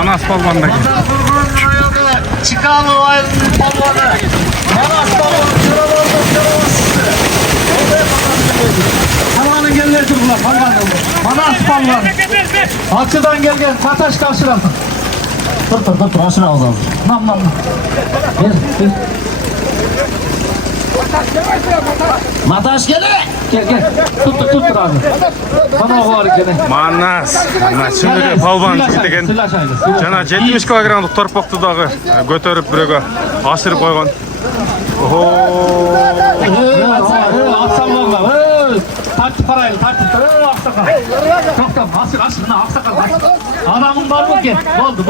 Manas palvandaki. Çıkalı ayrılmış palvanı. Manas palvanı şuralarda şuralarda. Palvanın gelirdi bunlar palvanı. Manas palvanı. Açıdan gel. Mataş karşılasın. Dur aşırı ağız alır. Nam. Gel. Mataş gel. Tut abi. Bana var gene. Manas. Şimdi palvan gitken. Jana 70 kilogramlık torpakты dagы көтөрүп бирөөгө ашырып койгон. Tartip parayla tartip. Aksakal. Çok asır ne aksakal. Adamın var mı ki? Oldu.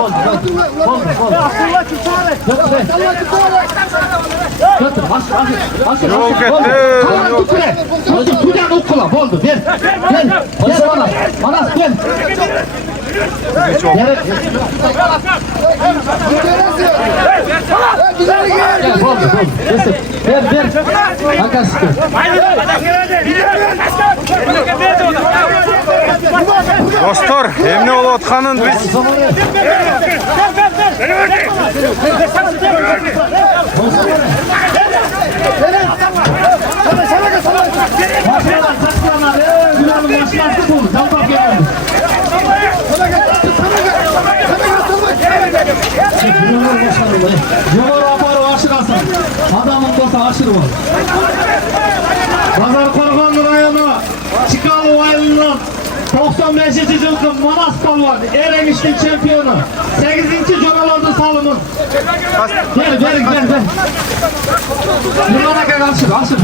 Götür. Asır. Yok etti. Götür. Tucan okula. Oldu. Gel bana. Gel. Çok. Gel. Oldu. Ver. Arkadaşlar. Dostlar, emne болуп атканын биз Adamın dostu aşırı var. Pazarkoğlu rayonu Çıkalı ayının 95. yılkı Manas palvan Eremiş'in şampiyonu 8. Jonalardı salımın. Gel. Yılana gel aşır. Asır.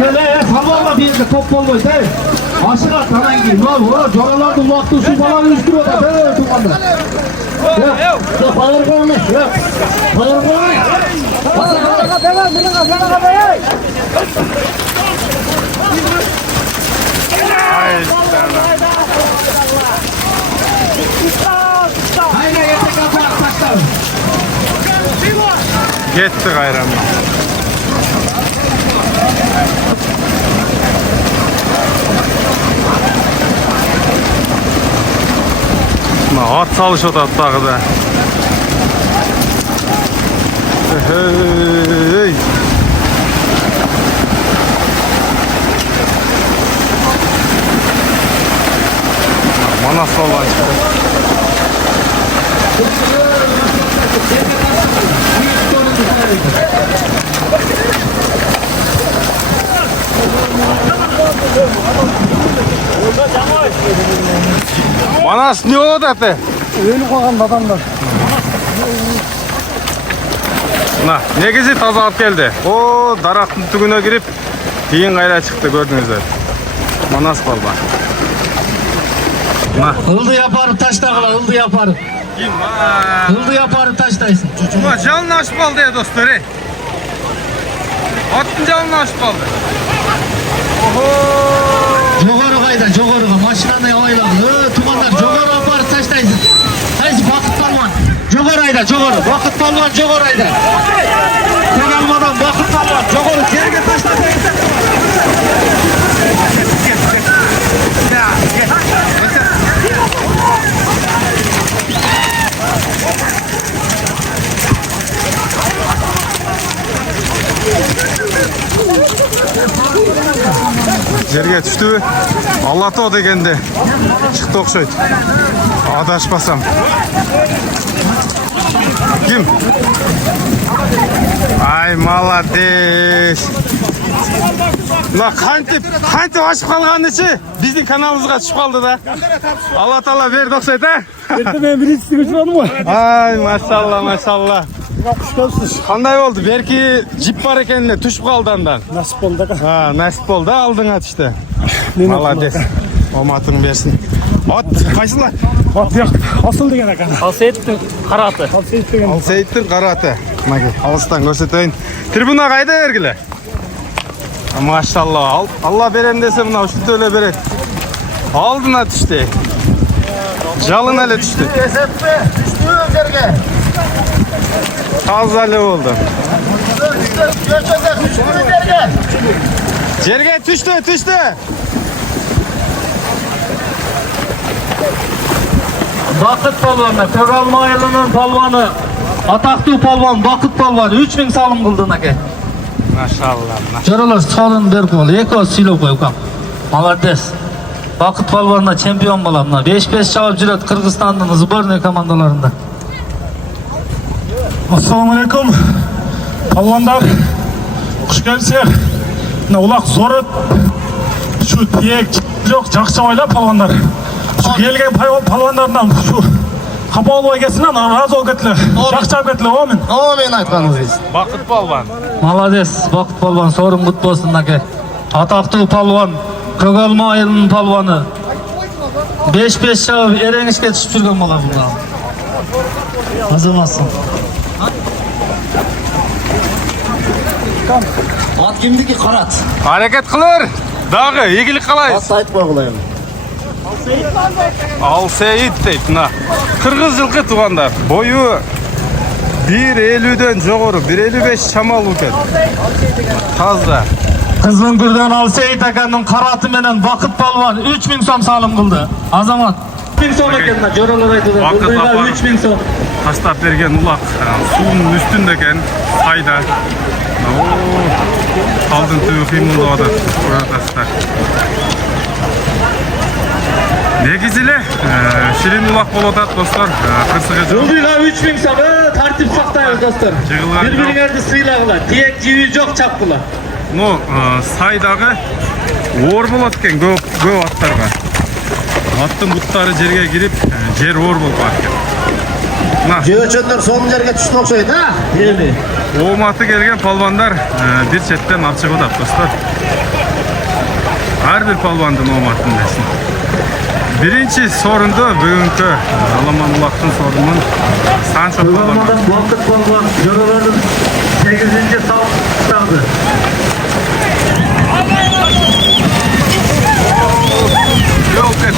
Böyle sabahla bir de top olmuş değil. Aşırı atanan gibi. Jonalardı ulaştı su falan üstüne da böyle tumandı. Yok, bağır koymuş. Haydi yetek atar taşlar. Gitti gayram. At salış otat dağı da. Hey. Manas palvan çıktı. Manas ne oldu ate? Öyle koygan adamlar. Негизи таза алып келди. O дарактын түгүнө кирип, кийин кайра чыкты, көрдүңүздөр. Манас palvan. Hıldı yaparıp taştağıla, hıldı yaparıp. Hıldı yaparıp taştaysın. Жалын ашып калды ya достор, ey. Аттын жалын ашып калды. Жогору машинаны ойлады. Тумандар жогору апарып таштайсın. Qaysi Бакыт palvan? Жогору айда, Бакыт palvan жогору айда. Sen almadan Бакыт palvan жогору жерге таштады. Жерге түштү. Алато дегенде чыкты окшойт. Адашпасам. Ким? Ай, молодец. Кантип ашып калганычы биздин каналыбызга түшүп калды да. Алла таала берди окшойт, а? Мен биринчисине учурадым го. Ай, машалла. Кандай болду? Берки жип бар экенине түшүп калды андан. Насип болду да. Насип болду, алдыңа түштү. Молодец. Оматың берсин. Ат кайсылар? Ат жак Асыл деген ака. Алсейиттин караты. Алсейиттин караты. Маги, алыстан көрсөтөйүн. Трибуна кайда бергиле? Машалла. Алла берем десе мына ушинтип эле берет. Алдына түштү. Жалын эле түштү. Esepme, düştü жерге. Таза эле болду. Göçönder düşkünlerge. Жерге түштү. Bakıt palvanı, Kögalma ayılının palvanı, ataklı palvan, Bakıt palvanı 3000 salım kıldın ake. Maşallah. Жаралар салын беріп ол, екі ауыз сыйлап қойып. Молодец. Бақыт палуанына чемпион бола мына. 5-5 жауап жүреді Қырғызстанның сборный командаларында. Ассалаумағалейкум. Палуандар, құш келсер. Мына улақ зоры. Шу тиек жоқ, жақсы ойлап палуандар. Шу келген палуандардан шу қапа болуға келсінен разы ол кетілі. Жақсы ап кетілі, омин. Омин айтқаныңыз. Бақыт балбан. Молодец, Бақыт палуан, сорың құт болсын аке. Атақты палуан, Көгалма айылының палуаны. 5-5 жауап ереңішке түсіп жүрген бола бұлда. Азаматсың. Ат кімдікі қарат? Hareket kılır. Dağı, iyilik kalayız. Айтпа бұлайым. Алсейит deyip mına. Kırgız жылқы туғандар. Boyu 1.50'den жоғары, 1.55 шамалы екен. Таза. Қызын күрден Алсейит аканның қараты менен Бақыт палуан 3000 сом салым қылды. Азамат. 3000 сом екен мына жоралар айтыды. Бақыт Бұлдыға палуан. 3000 сом. Таштап берген улақ. Суының үстінде екен. Сайда. Талдың түбі қимылдауды. Көрінтасыздар. Негізілі ширин улақ болуды достар. Қырсығы жоқ. Бұлдыға 3000 сом. Тартип сақтайыз достар. Жығылған жоқ. Bir-birіңерді сыйлағыла. Тиек жиі жоқ чапқыла. Сайдағы ор болады екен көп аттарға. Аттың бұттары жерге кіріп, жер ор болып екен. Жөчөндөр соның жерге түсіп оқшайды, а? Деді. Оматы келген палвандар бір шеттен алып шығып жатыр достар. Әрбір палвандың оматын десін. Бірінші сорынды бүгінгі Аламан Улақтың сорынын Санчо палван. Бақыт палуан жоралардың 8-ci салды. Yok et.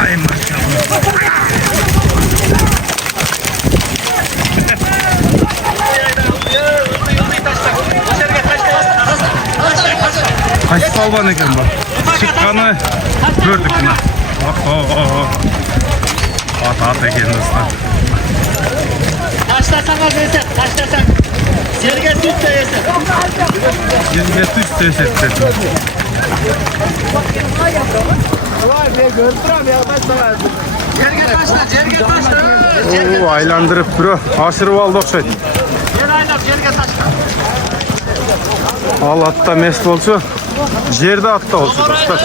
Ay maşallah. Kaç palvan eken bu? Çıkkanı gördük buna. At eken dostlar. Taşlasanız yeter, taşlasan. Yerge tut da yeter. Yerge tut da yeter. Yerge taşla. Aylandırıp bro. Aşırı aldı okşaydı. Yer aylap, yerge taşla. Al atta mest olsa, jerde atta olsa dostlar.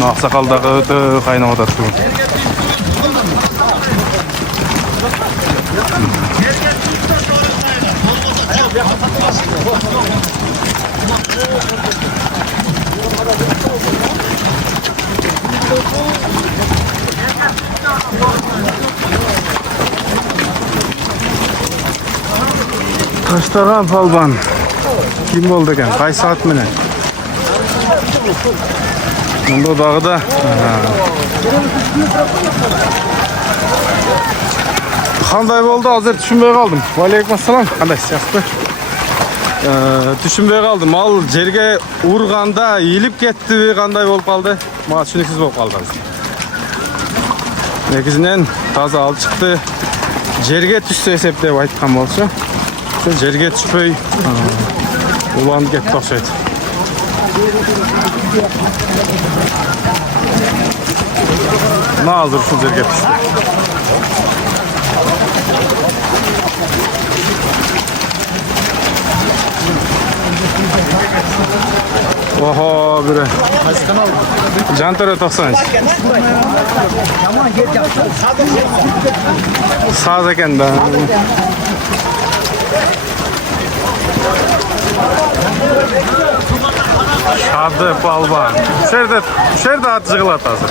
Ақсақалдағы өте қайнап отыр су. Таштаған палбан ким болды екен? Қай саат менен? Мұнда дағы да қандай болды? Азыр түшінбей қалдым. Алейкум ассалам. Қандай сияқты? Түшінбей қалдым. Ал жерге ұрғанда еліп кетті бе, қандай болып қалды? Маған түсініксіз болып қалды. Негізінен таза алып шықты. Жерге түссе есептеп айтқан болшы. Жерге түшпей уланып кетті оқшайды. Мына азыр ушул жерге түштү. Охо, бире. Жантөрө 90. Саз экен да. Шады палбан. Шерде ат жығылат азыр.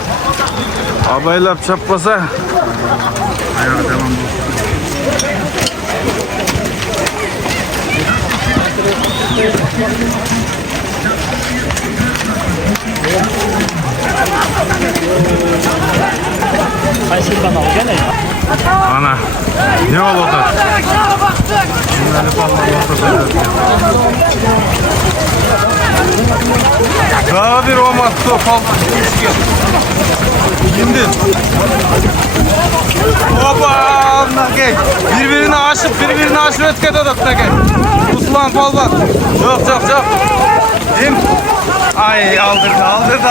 Абайлап чаппаса Ayağı devam. Ana ne oldu da? Bunları falan daha bir romatto falan. Şimdi. Oba, nake. Birbirini aşıp ötke dedik nake. Ruslan falan. Yok. Kim? Ay aldırdı. Aldırdı.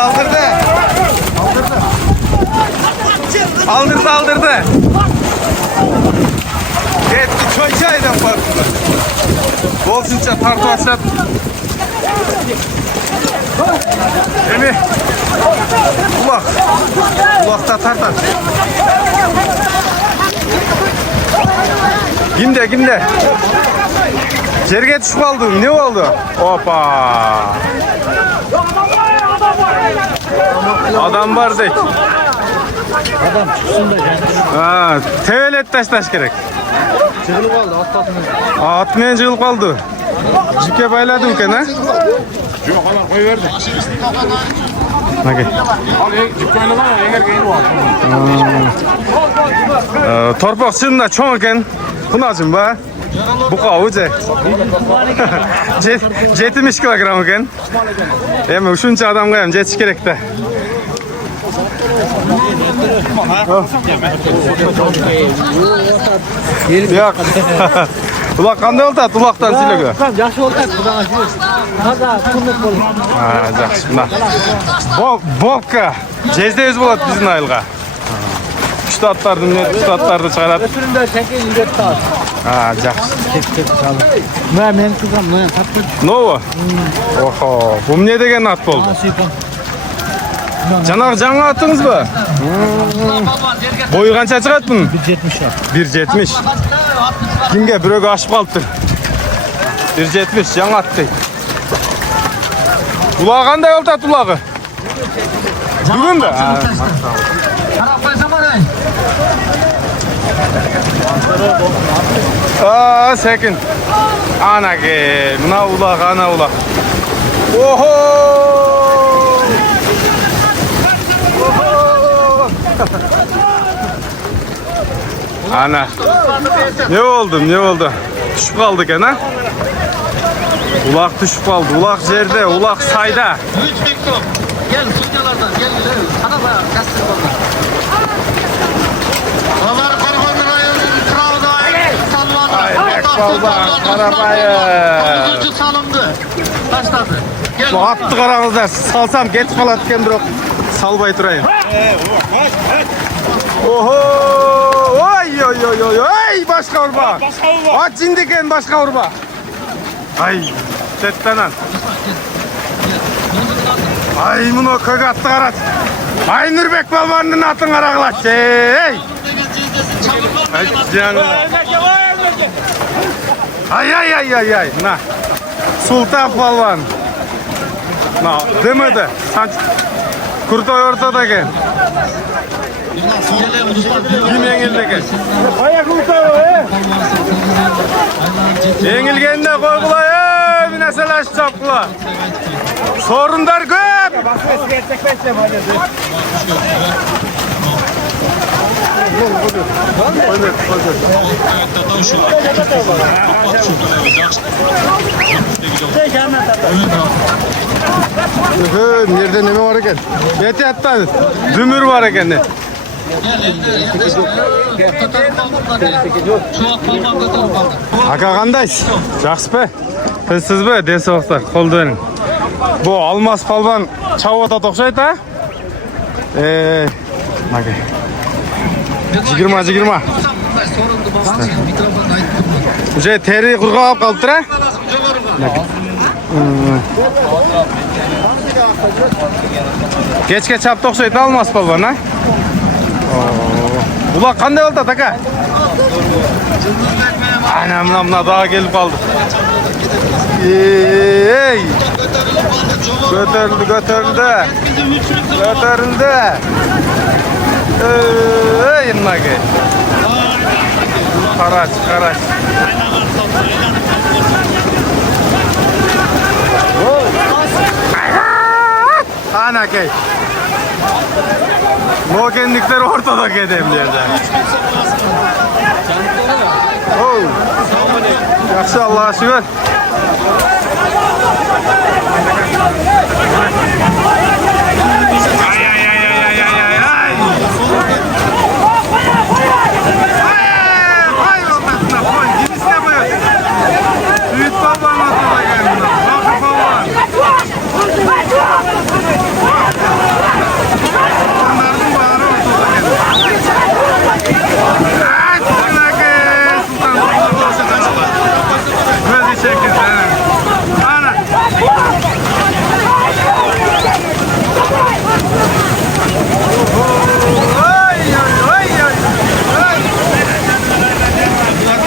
Gitti çoğaydan farklı. Bolsunca tartı açat. Emi. Kulakta tartar. Kimde? Yerge düşüp aldın. Ne oldu? Hoppa. Adam var değil. Adam çıksın da Ha, tevelet taş gerek. Çığılıp aldı atlatmıyor. Atmayan jığılıp kaldı. Jike bayladı ülken ha? Yok ana koyuverdi. Nake. Al jip oynadan eğer geyin var. Torpak şununda çoğun eken. Pınacım ba. Bu kavuce. 70 kilogram eken. Emi şunca adam koyam jetiş gerek de. Yok. Ulak qanday oltat? Ulaqdan silegi. Yaxşı oldu. Buradan açıyoruz. Taza kurluk olur. Ha, yaxshi. Bobka. Jezde öz bolat bizning ayılga. Ştatlardı çıkaradi. Ötürümde çekin yüret sağ. Ha, yaxshi. Tek çalın. Men kızım, men tatlı. Novo. Oho, bu ne degen at boldu? Janagı жаңа atыңızбы? Boyu qancha chiqadi bunun? 1.70 1.70. Kimge biröge aşıp kalıptır. 1.70 жаңа at deydi. Ulağı qanday oltat ulağı? Bugün mü? Taraf koysam arayın. Aa, sekin. Ana ki, buna ulağı, ana ulağı. Oho! Ana. Ne oldu? Düşüp kaldık ha? Ulak düşüp kaldı. Ulak yerde, ulak sayda. 3 mektup. Gel stüdyolardan gel. Sana da gazete var. Onlar Karaganda rayonunun Trabzon. Karabayı. 9. salındı. Başladı. Gel. Bu attı karamızda. Salsam geç kalatken bir salbay durayım. Oho! Oy! Başka urba. At cindiken başka urba. Ay, settanan. Ay, bunu köy attı karat. Ay, Nürbek balvanının atın karagılat. Ay, canım. Ay. Na. Sultan balvan. Na, demedi. Sanç. Kurtoy ortada gel. Kim yengildeki? Yengilgende koygula bir mesele çapkula. Sorunlar köp. Nerede neme var eken? Yeti hatta dümür var eken ne? Aka qanday? Жақсы be? Tinsiz be? Densoqlar, qo'lda bering. Bu Almas palvan chavota o'xshaydi ha? Maka. 20. Уже teri qurg'ab qolibdi ha? Kechga chapda o'xshaydi Almas palvan ha? Ulan qanday oldu aka? Anam daha gelip kaldı. Ey! Götürüldü. Ey, nake. Karaç, karaç. Ana key. Mokenlikler ortada kedem derler. Oh. Yaxşı Allah'a şükür. Ay ay ay ay ay ay ay. Ay olmasına koy. Girisine koyuyorsun. Büyük babanın ortada geldi. Bakır baban. Onların bağırı ortada geldi. Ay sana kız. Sultan. Böyle şekilde. Ana. Ay ay ay ay. Ay.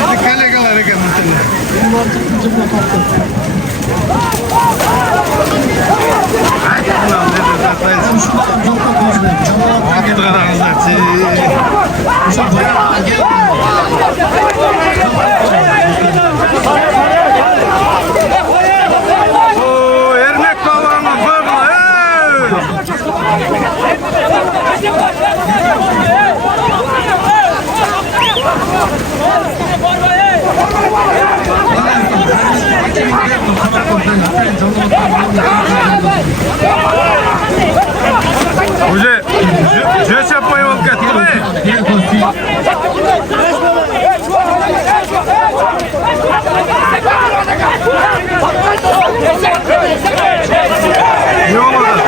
Artık kalegalar eken muhtemelen. Ay ulan ne de tatlayız. Vakit aranızda. Oo, ermek balığına böyle. Уже жесть yapmayı olup getir mi? Ne olmadı?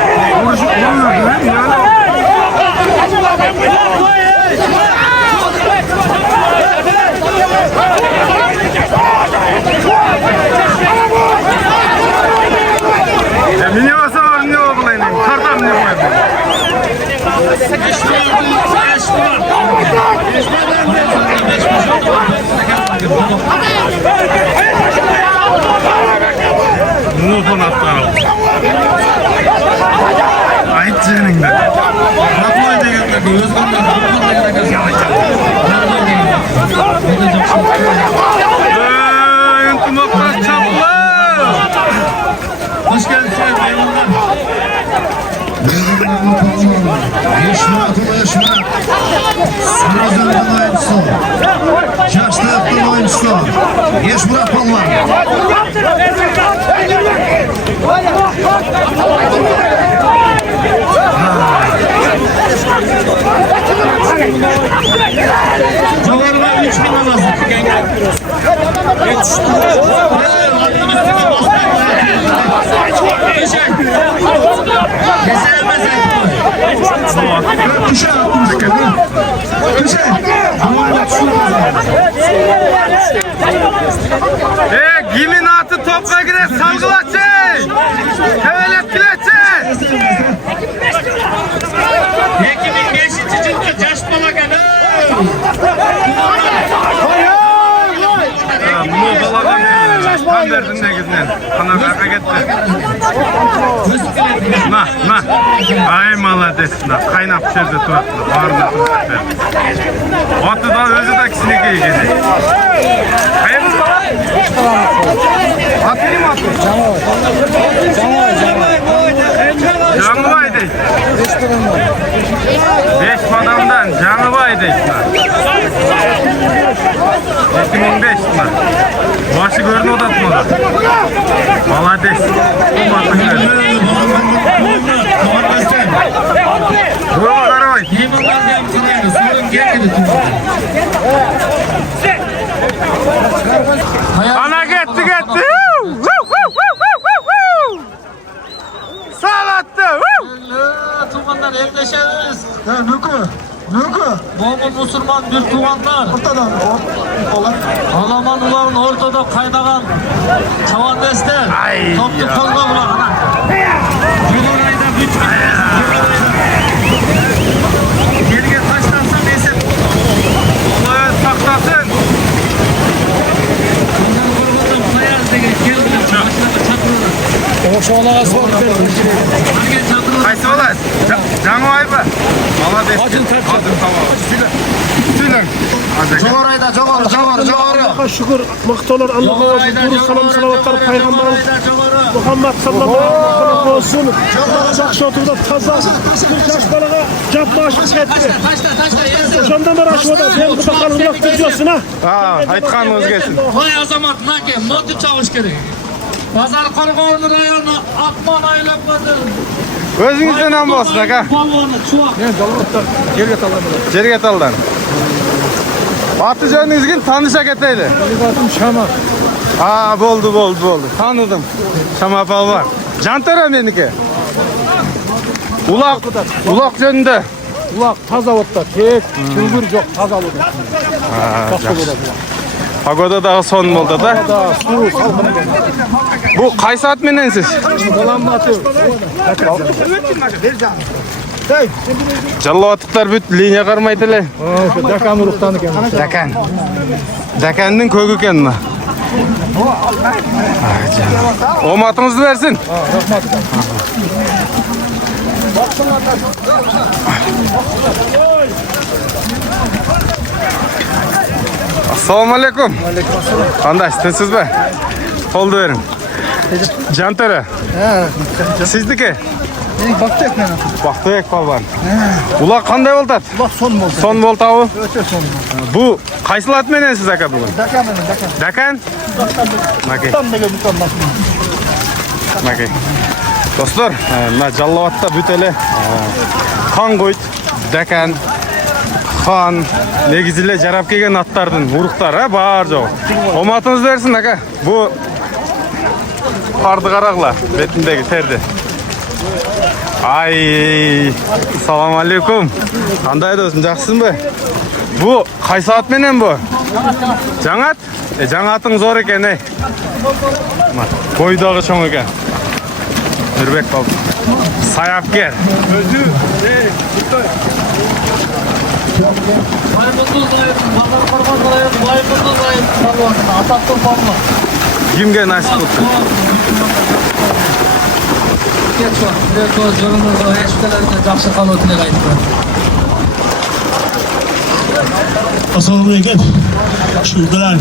Vuruşup vuruyor değil mi? Yani ne varsa var ne oldu lan? Kartam ne koydu? Nufun atlarım. Ayıp senin de. Atmayı da geldi. Entumaklar çaplı. Hoş geldin eyvallah. Yaşma. Sarıcan'dan oyuncusu. Yaşlı'dan oyuncusu. Yaşma Palman. Cavarlar 3 bin alasın. Gimin atı topla gire salgılatçı. Tevelet kileççi. Yekimin 5. cilde Caşmalı kadar. Bu baladan kan verdin ne gizlen. Kana kaka gitti. Na. Ay malades na. Kaynap çözü tuatlı. Bağırma tuatlı. Atı da özü de kişine giyecek. Hayır. Atayım mı atayım? Canı vaydı. 5 adamdan canı vaydı. 2005 lira. Başı görün odatmadı. Malades. Durma Karavay. Ana gitti. Salattı. Tuğanlar yerleşiriz. Nükü. Muhammed Müslüman bir tuğanlar. Ortadan. Alaman uların ortada kaynagan çavan deste. Ay Toplu ya. kolga bulan ana. Cumhurayda bütün. Gerge taşlansa neyse. Allah saklasın. Ondan korkudan sayarız degen geldiler. Başlarına çatırırlar. Oşağına asfalt Hangi çatırırlar? Kaysı olasın? Canı vay mı? Malades. Adın tamam. Tülen. Жогору айда, жогору. Şükür, mıhtalar Allah'a olsun. Duru salam salavatlar Peygamberimiz Muhammed sallallahu aleyhi ve sellem olsun. Жақшы oturda taza, 40 yaş balaga yapmaşmış etti. Şondan beri aşmada, ben bu bakalım laf videosun ha. Айтқаныңыз келсін. Vay azamat, nake, notu çalış gerek. Pazar Qorg'oni rayoni Akman aylanmadi. Өзіңізден ам болсын, ака. Polvonni Чувак. Жерге талдан. Аты жөніңізге таныша кетейлі. Atım Şama. Болды. Таныдым. Шама палван. Жантара менікі. Улақ жөнінде. Ulak taza otta, tek, çılgır yok, taza oldu. Погодадағы сон болды да. Su, salkını geldi. Бұл қай саат мененсіз? Dolanma atıyor. Жалауаттықтар бүт линия қармайды ле. Dakan uruktanı geldi. Дәкәннің көгі екен мына. Оматыңызды берсін. Ассалаумағалейкум. Қандай, істесіз бе? Қолды берің. Жантары. Сіздікі? Baktık ne? Бақтыбек палван. Улақ қандай болтады? Bak son oldu. Сон болды ау? Öte son. Бұл қайсыл атмененсіз ака бүгін? Dakan. Дәкән? Мәке. Tam da gördük tam Мәке. Достар, мына Жалауатта бүтелі хан қойды. Дәкән, хан, негізілі жарап келген аттардың ұрықтары бар жоқ. Оматыңыз берсін, ака. Бұл парды қарағыла бетіндегі терді. Ай, салам алейкум. Қандай досым, жақсысың бе? Бұл қай саат менен бұл? Жаңат? Жаңатың зор екен, ей. Бойдағы чоң екен. Нұрбек бабы. Саяпкер. Кімге насip болсын? Assalamualaikum. Şükürler.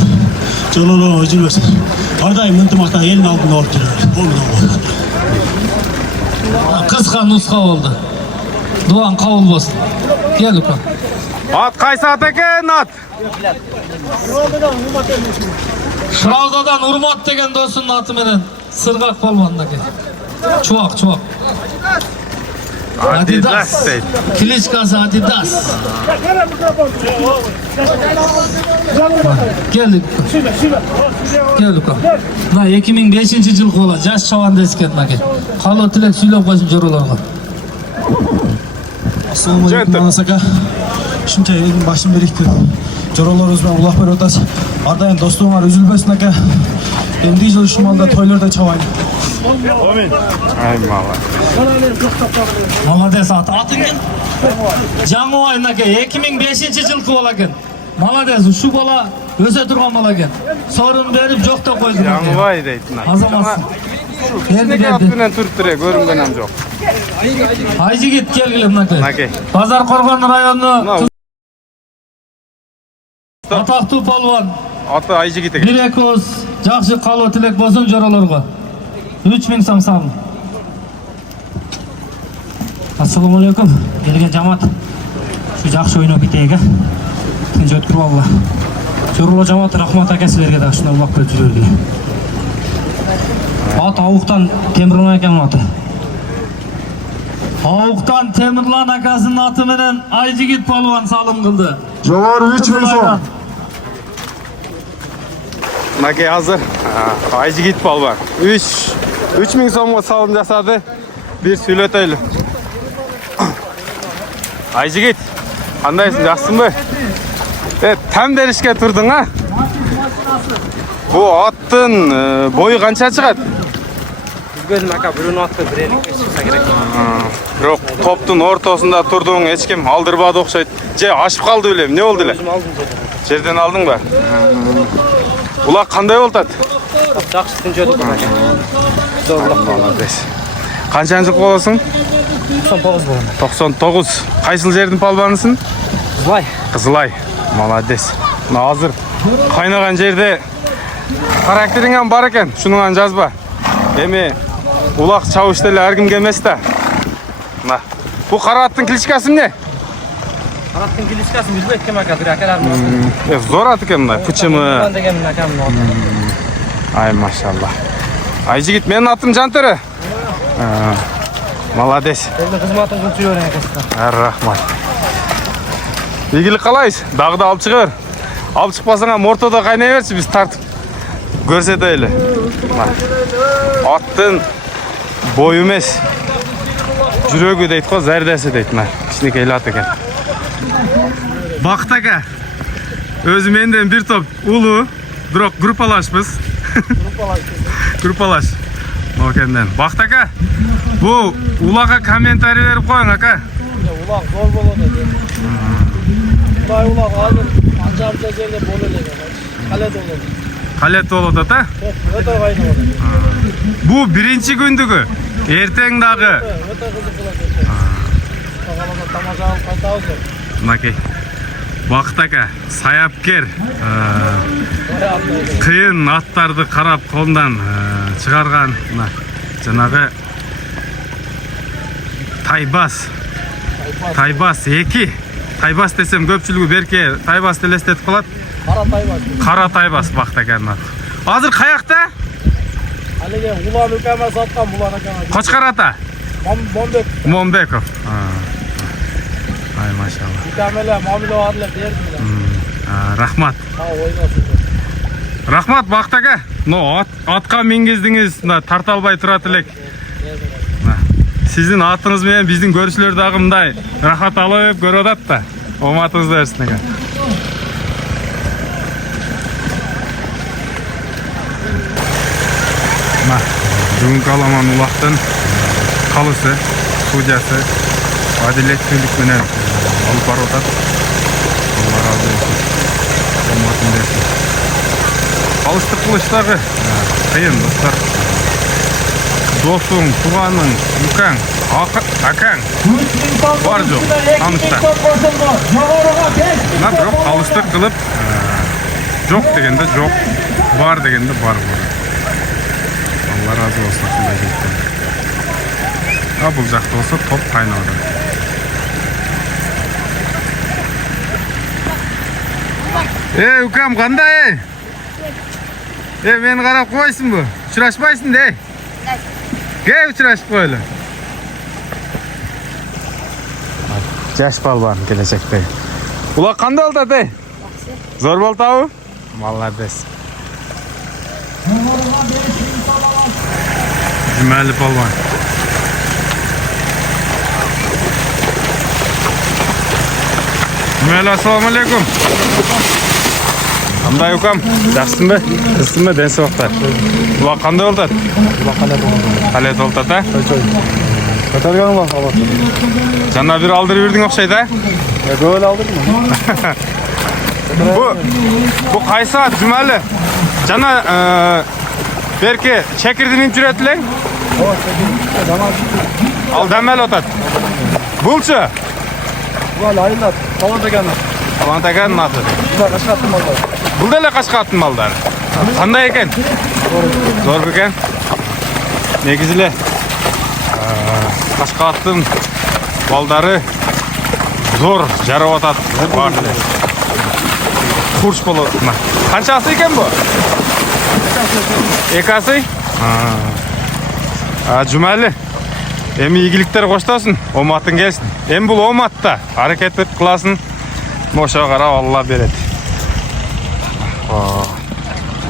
Canını özür versin. Ardayım ıntımakta elin altında olup duruyor. Qisqa nusxa oldu. Duan qabul bo'lsin. Kel uka. At қай saat екен, at? Shravdadan Urmat degan do'stimning ati bilan Sirg'aq polvondan kel. Чувак. Adidas. Klitschkasi Adidas. Kel uka. Na 2005-yil qo'la yosh chavan desken maka. Qalo tilak suylab qo'ysin jo'ralarga. Assalamu alaikum Manasaka. Shuncha elin başım birikti. Joralarımız bilan ulaq berib o'tasiz. Ardayım dostum var üzülmesin aka. Endi yil shumalda to'ylarda chavaydi. Ай, мала. Молодец аты. Атыңмен? Жаңыбай aka 2005-yil qo'la ekan. Молодец, shu bola o'sa turgan bola ekan. So'rin berib jo'qta qo'ydi. Жаңыбай дейтін. Azamatsın. Неге атпенен тұрып тұре, көрінген ам жоқ. Айжигит келгиле мынакей. Мынакей. Пазар Qorg'on rayoni Мынау атактуу полвон. аты Айжигит екен. Бир көз жакшы калуу тилек болсун жоролорго. 3000 сом салым. Ассаламу алейкум. Келген жамаат. Шу жакшы ойноп кетейик, а. Тинч өткүрүп алла. Жороло жамаат рахмат ака силерге да ушундай убак берип жүргүлө. Ат ауықтан Темірлан екен аты. Ауықтан Темірлан акасының аты менен Айжигит полвон салым кылды. Жоғары 3000 сом. Мәке hazır. Айжигит палван. 3000 сомға салым жасады. Bir сүйлөтөйлү. Айжигит, қандайсың, жақсың ба? Тәм берішке тұрдың, а? Бұл аттың бойы қанша шығады? Gözüm aka birini attı, birini çıksa gerek. Жоқ, топтың ортасында тұрдың, ешкім алдырбады оқшайды. Же ашып қалды білем, не болды ле? Жерден алдың ба? Бұлақ қандай болтады? Жақсы күн жөдік aka. Молодец. Қаншаншы боласың? 99 болған. 99. Қайсыл жердің палбанысың? Злай. Қызылай. Молодец. Hazır kaynagan жерде karakteriңен бар екен, шуныңан жазба. Эми улак чабыш деле ар кимге эмес да. Мына. Бу кара аттын кличкасы эмне? Араттың келишкасын билбейт кем ака, бир акаларым. Зор ат экен мына, пычымы. Деген акамдын аты. Ай, машалла. Ай, жигит, менин атым Жантөрө. Молодец. Эле кызматын кылып жүрөйүн акасы. Рахмат. Игилик калайсыз? Дагы да алып чыгыр. Алып чыкпасаң ортодо кайнай берчи, биз тартып көрсөтөлү. Аттын бою эмес, жүрөгү дейт го, зардасы дейт мына. Кичинекей ат экен. Бакыт ака. Өзү менден бир топ улуу, бирок группалашпыз. Группалаш. Окенден. Бакыт ака. Бу улага комментарий берип коюң ака. Улак зор болот экен. Улак азыр анча жерде боло элек. Калет болот. Калет болот ата? Өтө кайны болот. Бу биринчи күндүгү. Эртең дагы. Өтө кызык болот. Кагаламда тамаша алып кайтабыз. Мынакей. Бакыт ака, саяпкер. Кыйын аттарды карап колундан чыгарган. Мына жанагы Тайбас 2. Тайбас десем көпчүлүгү берке Тайбас элестетип калат. Кара тайбас. Кара Тайбас Бакыт аканын аты. Азыр каякта? Алеге улан үкөмө саткан булан акама. Кочкар ата? Момбеков. Ай, машалла. Үкөмөлө мамиле барлы бердим. Рахмат. Рахмат Бакыт ака. Атка мингиздиңиз, тарта албай турат элек. Сиздин атыңыз менен биздин көрүүчүлөр дагы мындай рахат алып көрүп атат да. Оматыңызды берсин ака. Бүгүнкү аламан улактын калысы, судьясы адилеттүүлүк менен алып барып атат. Алла разы болсун. Оматын берсин. Калыстык кылыш дагы кыйын достор. Досуң, туганың, үкәң, акаң бар жок, танышта. Мына бирок калыстык кылып, жок дегенде жок, бар дегенде бар болот. Алла разы болсун ушундай жигиттен. Бул жакта болсо топ кайнап атат. Үкәм, кандай? Мени карап койсуңбу? Учурашпайсың да? Gel uçuraşıp böyle. Жаш балбан келечекте. Улак кандай алды ата? Зор болтабы? Молодец. Жумали балбан. Жумали, ассаламу алейкум. Кандай укам? Жакшысыңбы? Кызсыңбы? Ден соктар. Улак кандай болот? Улак калет болот ата? Көтөргөн улак болот. Жана бир алдырып бирдиң окшойт а? Көп алдырдым. Бу кайсы ат Жумали? Жана берке чекирди минип жүрөт элең? Ал дамел отат. Булчу? Бул айылат. Палантаганын аты. Бул деле качка аттын балдары. Кандай экен? Зор бекен. Негизи эле качка аттын балдары зор жарап атат. Бар эле. Курч болот. Канча асы экен бу? 2 асы? Жумали. Эми ийгиликтер коштосун, оматың келсин. Эми бул оматта аракет кыласын. Ошо карап Алла берет.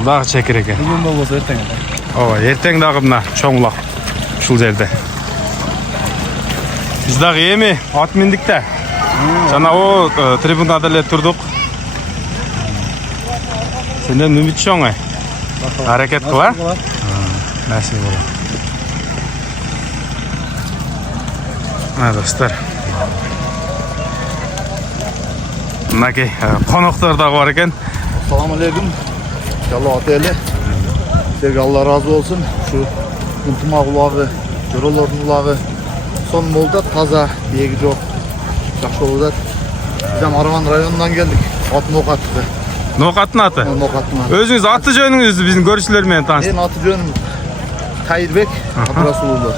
Дагы чекир экен. Бүгүн болбосо эртең. Ооба, эртең дагы мына чоң улак ушул жерде. Биз дагы эми ат миндик да. Жана трибунада эле турдук. Сенден үмүт чоң. Аракет кыла. Насип болот. Достор. Мынакей коноктор дагы бар экен. Assalamu alaikum. İnşallah ateli. Sizlerge Allah razı olsun. Şu Kuntumak ulağı, Joroların ulağı son molda taza, diyegi yok. Жақсы olacak. Biz hem Aravan rayonundan geldik. At Nokat'tı. Nokat'ın atı. Nokat'ın atı. Özünüz atı jönüңüzdü bizim görüşçülerмен tanıştık. Ben atı jönüm Tayirbek, Abdurasulular.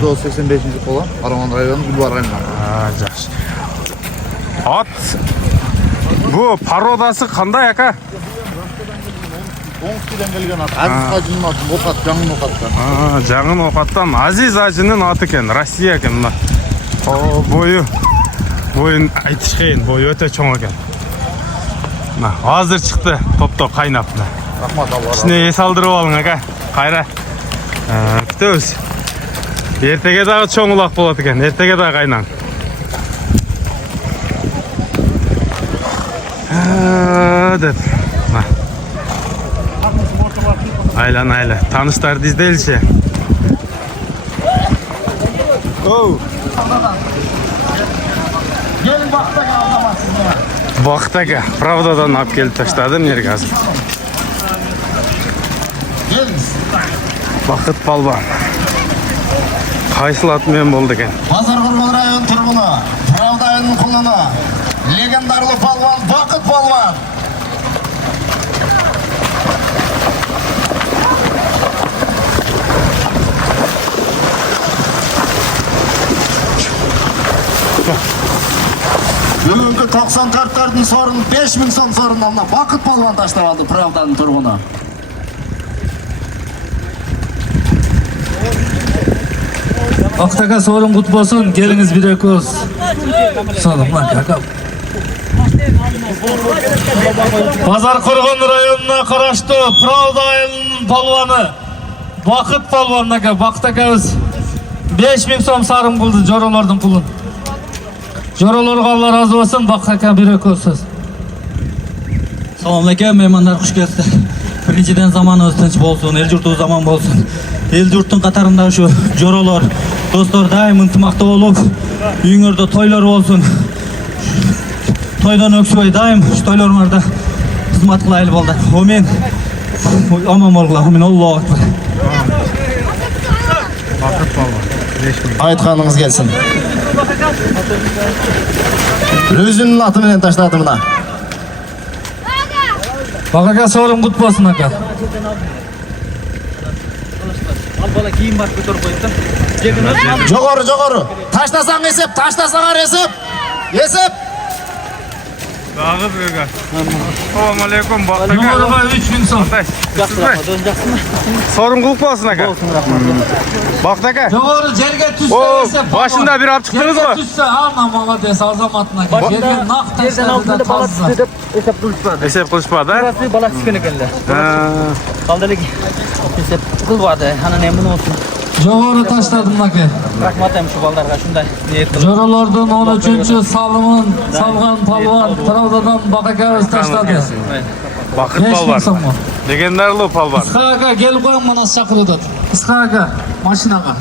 1985 olan Araman rayonu Gülbar rayonu. Жақсы. At bu parodası қандай aka? Оңтүстіктен келген ат. Aziz Hacı'nın atı, Nokat, жаңы Nokat'tan. Жаңы Нокаттан Азиз Ажының аты екен, Россия екен мына. Бойын айтыш қиын, бойы өте чоң екен. Мына азыр шықты топ қайнап. Рахмат Аллаға. Ішіне ес алдырып алың ака. Қайра. Күтеміз. Ертеге дағы чоң ұлақ болады екен, ертеге дағы қайнан. Деп. Ayla. Tanışlar izleyilişe. Gelin Baktaga aldamak sizlere. Baktaga. Pravdadan alып келіп таштадым ерге азыр. Geliniz. Бақыт Палбан. Қайсыл атымен болды екен? Базарқұрғын район тұрғыны, Правда айының құлыны, легендарлы палван Бақыт Палван. Бүгінгі 94'lerdin sorun 5000 сом sorunlarına Бақыт Палван таштап алды Правданың тұрғыны. Ақтаға сорын құт болсын, келіңіз бір көз. Солым, ака. Базарқұрғын районына қарашты Правда айылының палваны Бақыт Палван ака. Бақыт акабыз 5000 сом сарым қылды жоролардың пұлын. Жороларға Алла разы болсын, Бақыт ака бір көз сөз. Салам алейкум, меймандар, құш келдіңіздер. Біріншіден заманымыз тыныш болсын, ел жұрты заман болсын. Ел жұрттың қатарында şu жоролор, достар дайым ынтымақты болып, үйіңерде тойлар болсын. Тойдан өксібей дайым, тойларыңарда қызмат қылайлы болды. Омен, аман болғыла, омен Аллаху акбар. Бақыт Палбан. Айтқаныңыз келсін. Өзінің атымен таштады мына. Бағаға сорын құт болсын ака. Жоғары. Таштасаң есеп, таштасаңар есеп. Дағыз көға. Салам алейкум Бақыт ака. Жоғарыға 3000 сом. Sorun қылып болсын ака. Бақыт ака. Жоғары жерге түссе есеп. Başında bir alып çıktınız Жерге mı? түссе, ана молодец, азаматына. Жерге нақ таштады да тазы. Esep kılıçmadı. Esep kılıçmadı ha? Burası balık çıkın ekenler. Kaldalık esep kılmadı. Hani ne bunu olsun. Жоғары таштадым ака. Rahmatayım şu ballarga şunday niyet kılın. Жоролордун 13-чү салымын салган палван Правдадан Бакакабыз таштады. Бақыт 5000 Палбан. сомго. Легендарлы Палбан. Исхак ака келип коюң, мына чакырып. Исхак ака машинага.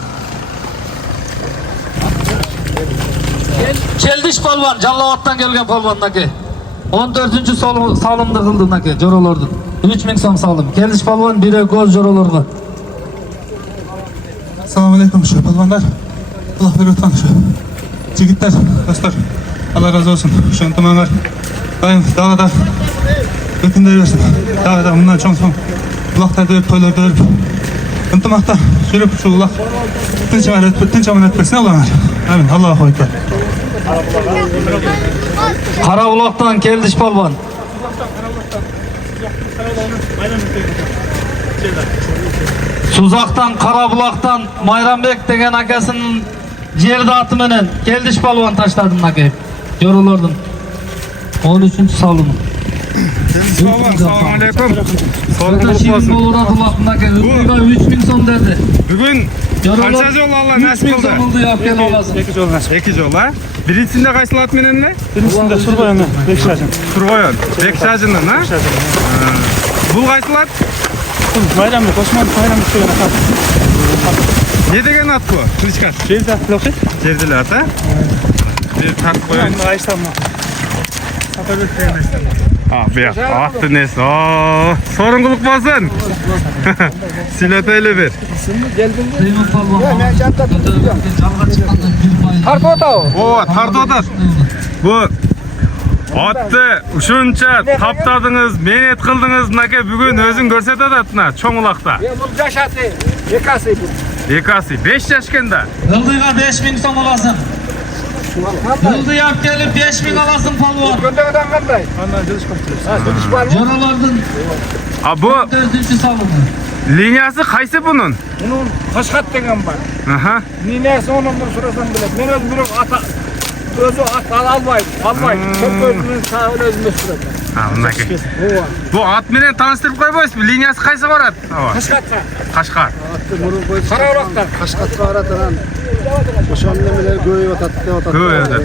Келдиш палван, Жалал-Абадтан келген палван ака. 14-чү салымды кылдым ака жоролордун. 3000 сом салым. Келдиш палван бире көз жоролорго. Assalomu alaykum şu palvonlar. Alloh berib o'tgan şu jigitlar, do'stlar. Alloh razı olsun. Şu intimonlar doim dag'ada o'tinday bersin. Dag'ada bundan cho'ng uloqlarda berib, to'ylarda berib, intimonda yurib shu uloq tinch omonat bersin Alloh. Amin. Allohu akbar. Qarabulaqdan keldish polvon. Suzaqdan, Qarabulaqdan Mayranbek деген akasının жерді аты менен келдиш полвон таштадым ака. Жоролордун 13-чү салымы. Assalamu alaikum. Sonra şirin bolудан кылатын ака. Өзүгө 3000 сом берди. Бүгін қанша жол алла нәсіп қылды? 3000 сом алды алып келип аласың. Екі жол, а? Біріншісінде қайсыл ат менен не? Birincisinde Surgoyan'ı, Bekşajın. Turgoyon, Bekşajının, ha? Бұл қайсыл ат? Bayramlık, Osman Bayramlık söylen atar. Не деген ат bu? Klitschko. Şeyde atlı okşay. Жерділі ат, а? Bir tart koyayım. Ayştan mı? Atabek Bey'in Ayştan mı? Бияқ, атты несі. Сорыңғылық болсын. Силетейлі бір. Сыймын полвон. Жалга чыкканда 1 Tartı otağı. О, тартып атат. Бұл Atты ушунча таптадыңыз, менет кылдыңыз, мынакей бүгүн өзүң көрсөтөт атына, чоң улакта. Бұл жашаты, екасы бұл. Экасы 5 жаш экен да. Ылдыйга 5000 сом аласың. Ылдый алып келип 5000 аласың палуан. Көндөгөдөн кандай? Андан жылыш көптүрөс. Жылыш бар. Жоролордун А бу 4-чү салымы. линиясы кайсы бунун? Bunun Kaşkat деген бар. Аха. Ninesi onun bunu sorarsan bilet. Ben özüm bir ata özü at almayım. Çok özümün sağ özümde sürüyorum. А, мынакей. Бу ат менен тааныштырып койбойсузбу? Линиясы кайсы барат? Ооба. Kaşkat'a. Кашкар. Karaoğlak'tan. Kaşkat'a aratılan Oşan nemeler göğe otattı otattı. Көп атат.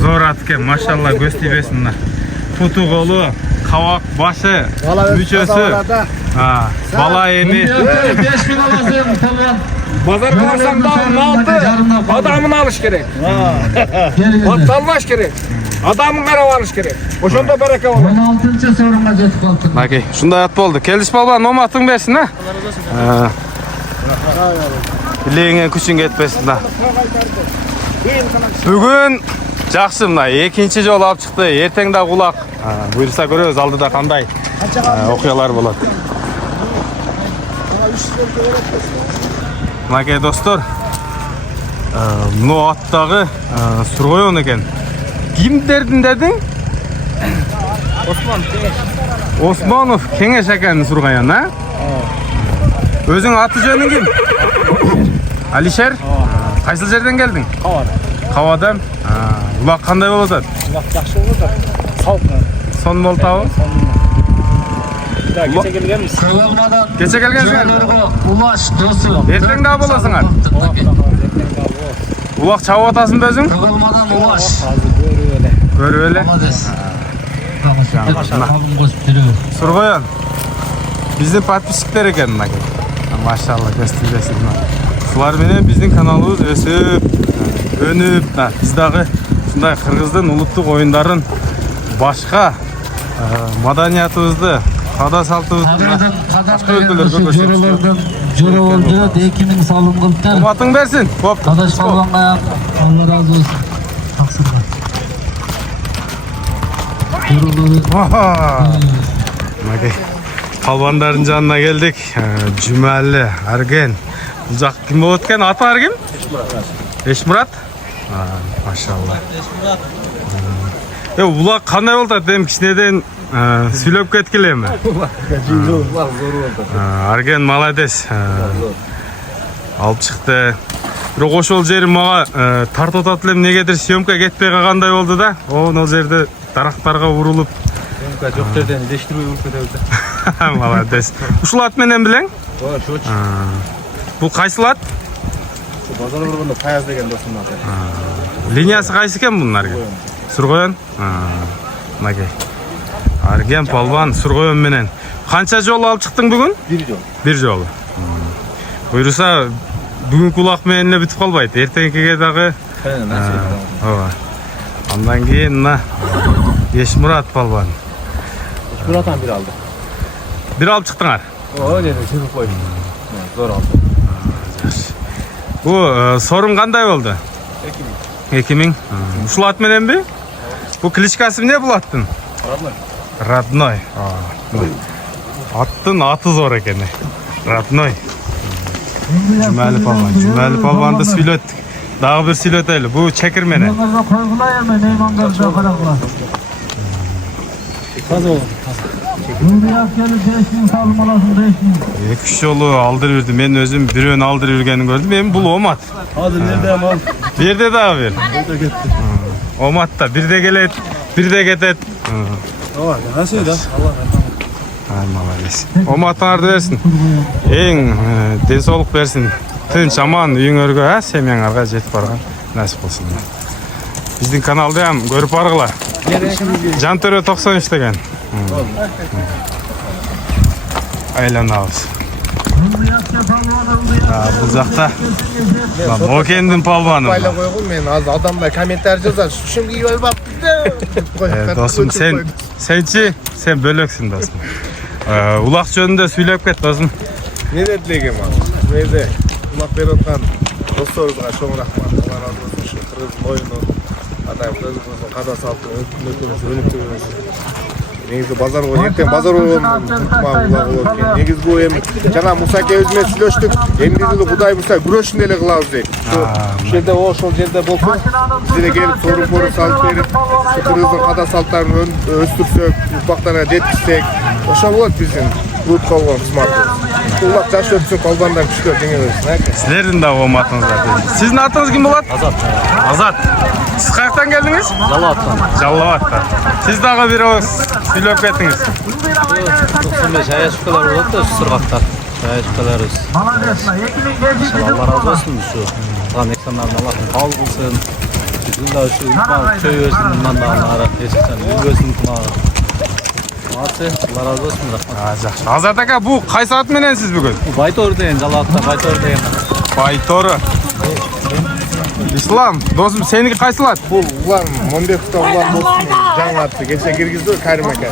Зор ат экен, машалла, көз тийбесин мына. Путу колу, кабак башы, мүчөсү. Бала эми. 5000 аласың палуан. Pazar kalarsam dağın altı adamını alış gerek. At almaş gerek. Adamın karabı alış gerek. Oşanda bereke olur. 16-чы сорунга жетип калдым. Мынакей, ушундай ат болду. Келдиш балбан, оматың берсин, а? Билегиңе күчүң кетпесин да. Бүгүн жакшы мына экинчи жолу алып чыкты. Эртең да кулак. Буйрса көрөбүз алдыда кандай окуялар болот. Мынакей достор, мына аттагы Сургоен экен. Кимдердин дедиң? Османов Кеңеш экен Сургоен, а? Өзүң аты жөнүң ким? Алишер? Кайсыл жерден келдиң? Кавадан. Улак кандай болуп атат? Ulak жақсы olur da. Sağ Сон болуп атабы? Gece gelgenmiz. Көгалмадан Кече келгенсиңер? жөнөргө улаш досу. Эртең дагы болосуңар. Улак чабып атасың өзүң? Көгалмадан улаш. Көрүп эле. Молодец. Кабын косуп жүрөбүз. Сургоен. Биздин подписчиктер экен мынакей. Машалла, көз тийбесин. Булар менен биздин каналыбыз өсүп, өнүп, биз дагы ушундай кыргыздын улуттук оюндарын башка маданиятыбызды, каада салтыбызды башка өлкөлөргө көрсөтүп. Жоролордо 2000 салым кылыптыр. Оматың берсин. Коп. Кадаш балганга Алла разы болсун. Таксырга. Мынакей палбандардын жанына келдик. Жумали, Арген. Бул жак ким болот экен? Аты ким? Эшмурат. Машалла. Улак кандай болуп атат? Эми кичинеден сүйлөп кеткиле эми. Арген молодец. Алып чыкты. Бирок ошол жери мага тартып атат элем, негедир съемка кетпей калгандай болду да. Ол жерде дарактарга урулуп. Жок жерден илештирбей уруп кетебиз. Молодец. Ушул ат менен билең? Ошо. Бул кайсыл ат? Базар урганда Фаяз деген досум бар. Линиясы кайсы экен бунун Арген? Сургоен? Мынакей. Арген палбан Сургоен менен. Канча жолу алып чыктың бүгүн? Бир жол. Бир жолу. Буйруса бүгүнкү улак менен эле бүтүп калбайт. Эртеңкиге дагы. Ооба. Андан кийин мына Эшмурат палбан. Буратан бир алды. Бир алып чыктыңар. О, жерде чыгып койдум. Зор алды. Бу сорун кандай болду? 2000. Ушул ат мененби? Бу кличкасы эмне бул аттын? Родной. Аттын аты зор экен. Родной. Жумали палбан. Жумали палбанды сүйлөттүк. Дагы бир сүйлөтөлү. Бу чекир менен. Койгула эми меймандарды карагыла. Таза болду. Буйруп келип 5000 салым аласың 5000. 2-3 жолу алдырып жүрдүм. Мен өзүм бирөөнү алдырып жүргөнүн көрдүм. Эми бул омат. Азыр жерде ал. Бу жерде дагы бир. Оматта бирде келет, бирде кетет. Ооба, насый да. Молодец. Оматыңарды берсин. Эң ден соолук берсин. Тынч, аман үйүңөргө, семьяңарга жетип барган насип болсун. Биздин каналды ham көрүп баргыла. Жантөрө 93 деген. Айланабыз. Бул жакта Окендин палбаны. Байла койгул, мен азыр адамдар комментарий жазат. Шушум кийип албапты. Досум, сенчи, сен бөлөксүң досум. Улак жөнүндө сүйлөп кет досум. Не делегем ал? Мейде улак берип аткан досторубузга чоң рахмат. Алла разы болсун. Ушу кыргыз моюну атайын өзіміздің қада салты өніктігіміз. Негізі базар ғой, ертең базар ойын негізі бұл ем жаңа Мұсаке өзімен сүйлөштік, емдеділі Құдай бұса күрөшін еле қылауыз дейік. Бұл жерде ошол жерде болсын, бізде келіп сорын-порын салып беріп, қырғыздың қада салттарын өстірсек, ұрпақтарына жеткізсек, ошо болады біздің бұлт қалған қызматымыз. Улақ жаш өтсін қалбандар күшкөр деңгелесін. Сіздердің да оңатыңыздар. Сіздің атыңыз кім болады? Азат. Азат. Сіз қаяқтан келдіңіз? Жалауаттан. Жалауаттан. Сіз дағы бір ауыз сөйлеп кеттіңіз. 95 аяшкалар болады да, сырғақтар. Аяшкаларыз. Allah razı olsun şu. Lan ekranlarına bakın. Kal bulsun. Bizim de şu köy versin bundan da anlara. Eskiden ül versin buna. Allah razı olsun. Rahmat. Азат ака, бұл қай сағат менен сіз бүгін? Baytor deyin. Жалауатта Baytor deyin. Байторы. Ислам, досым, сенікі қайсылат? Бұл ұлан, Монбековта ұлан болсын, жаңа атты. Кеше кіргізді, Кәрім әке.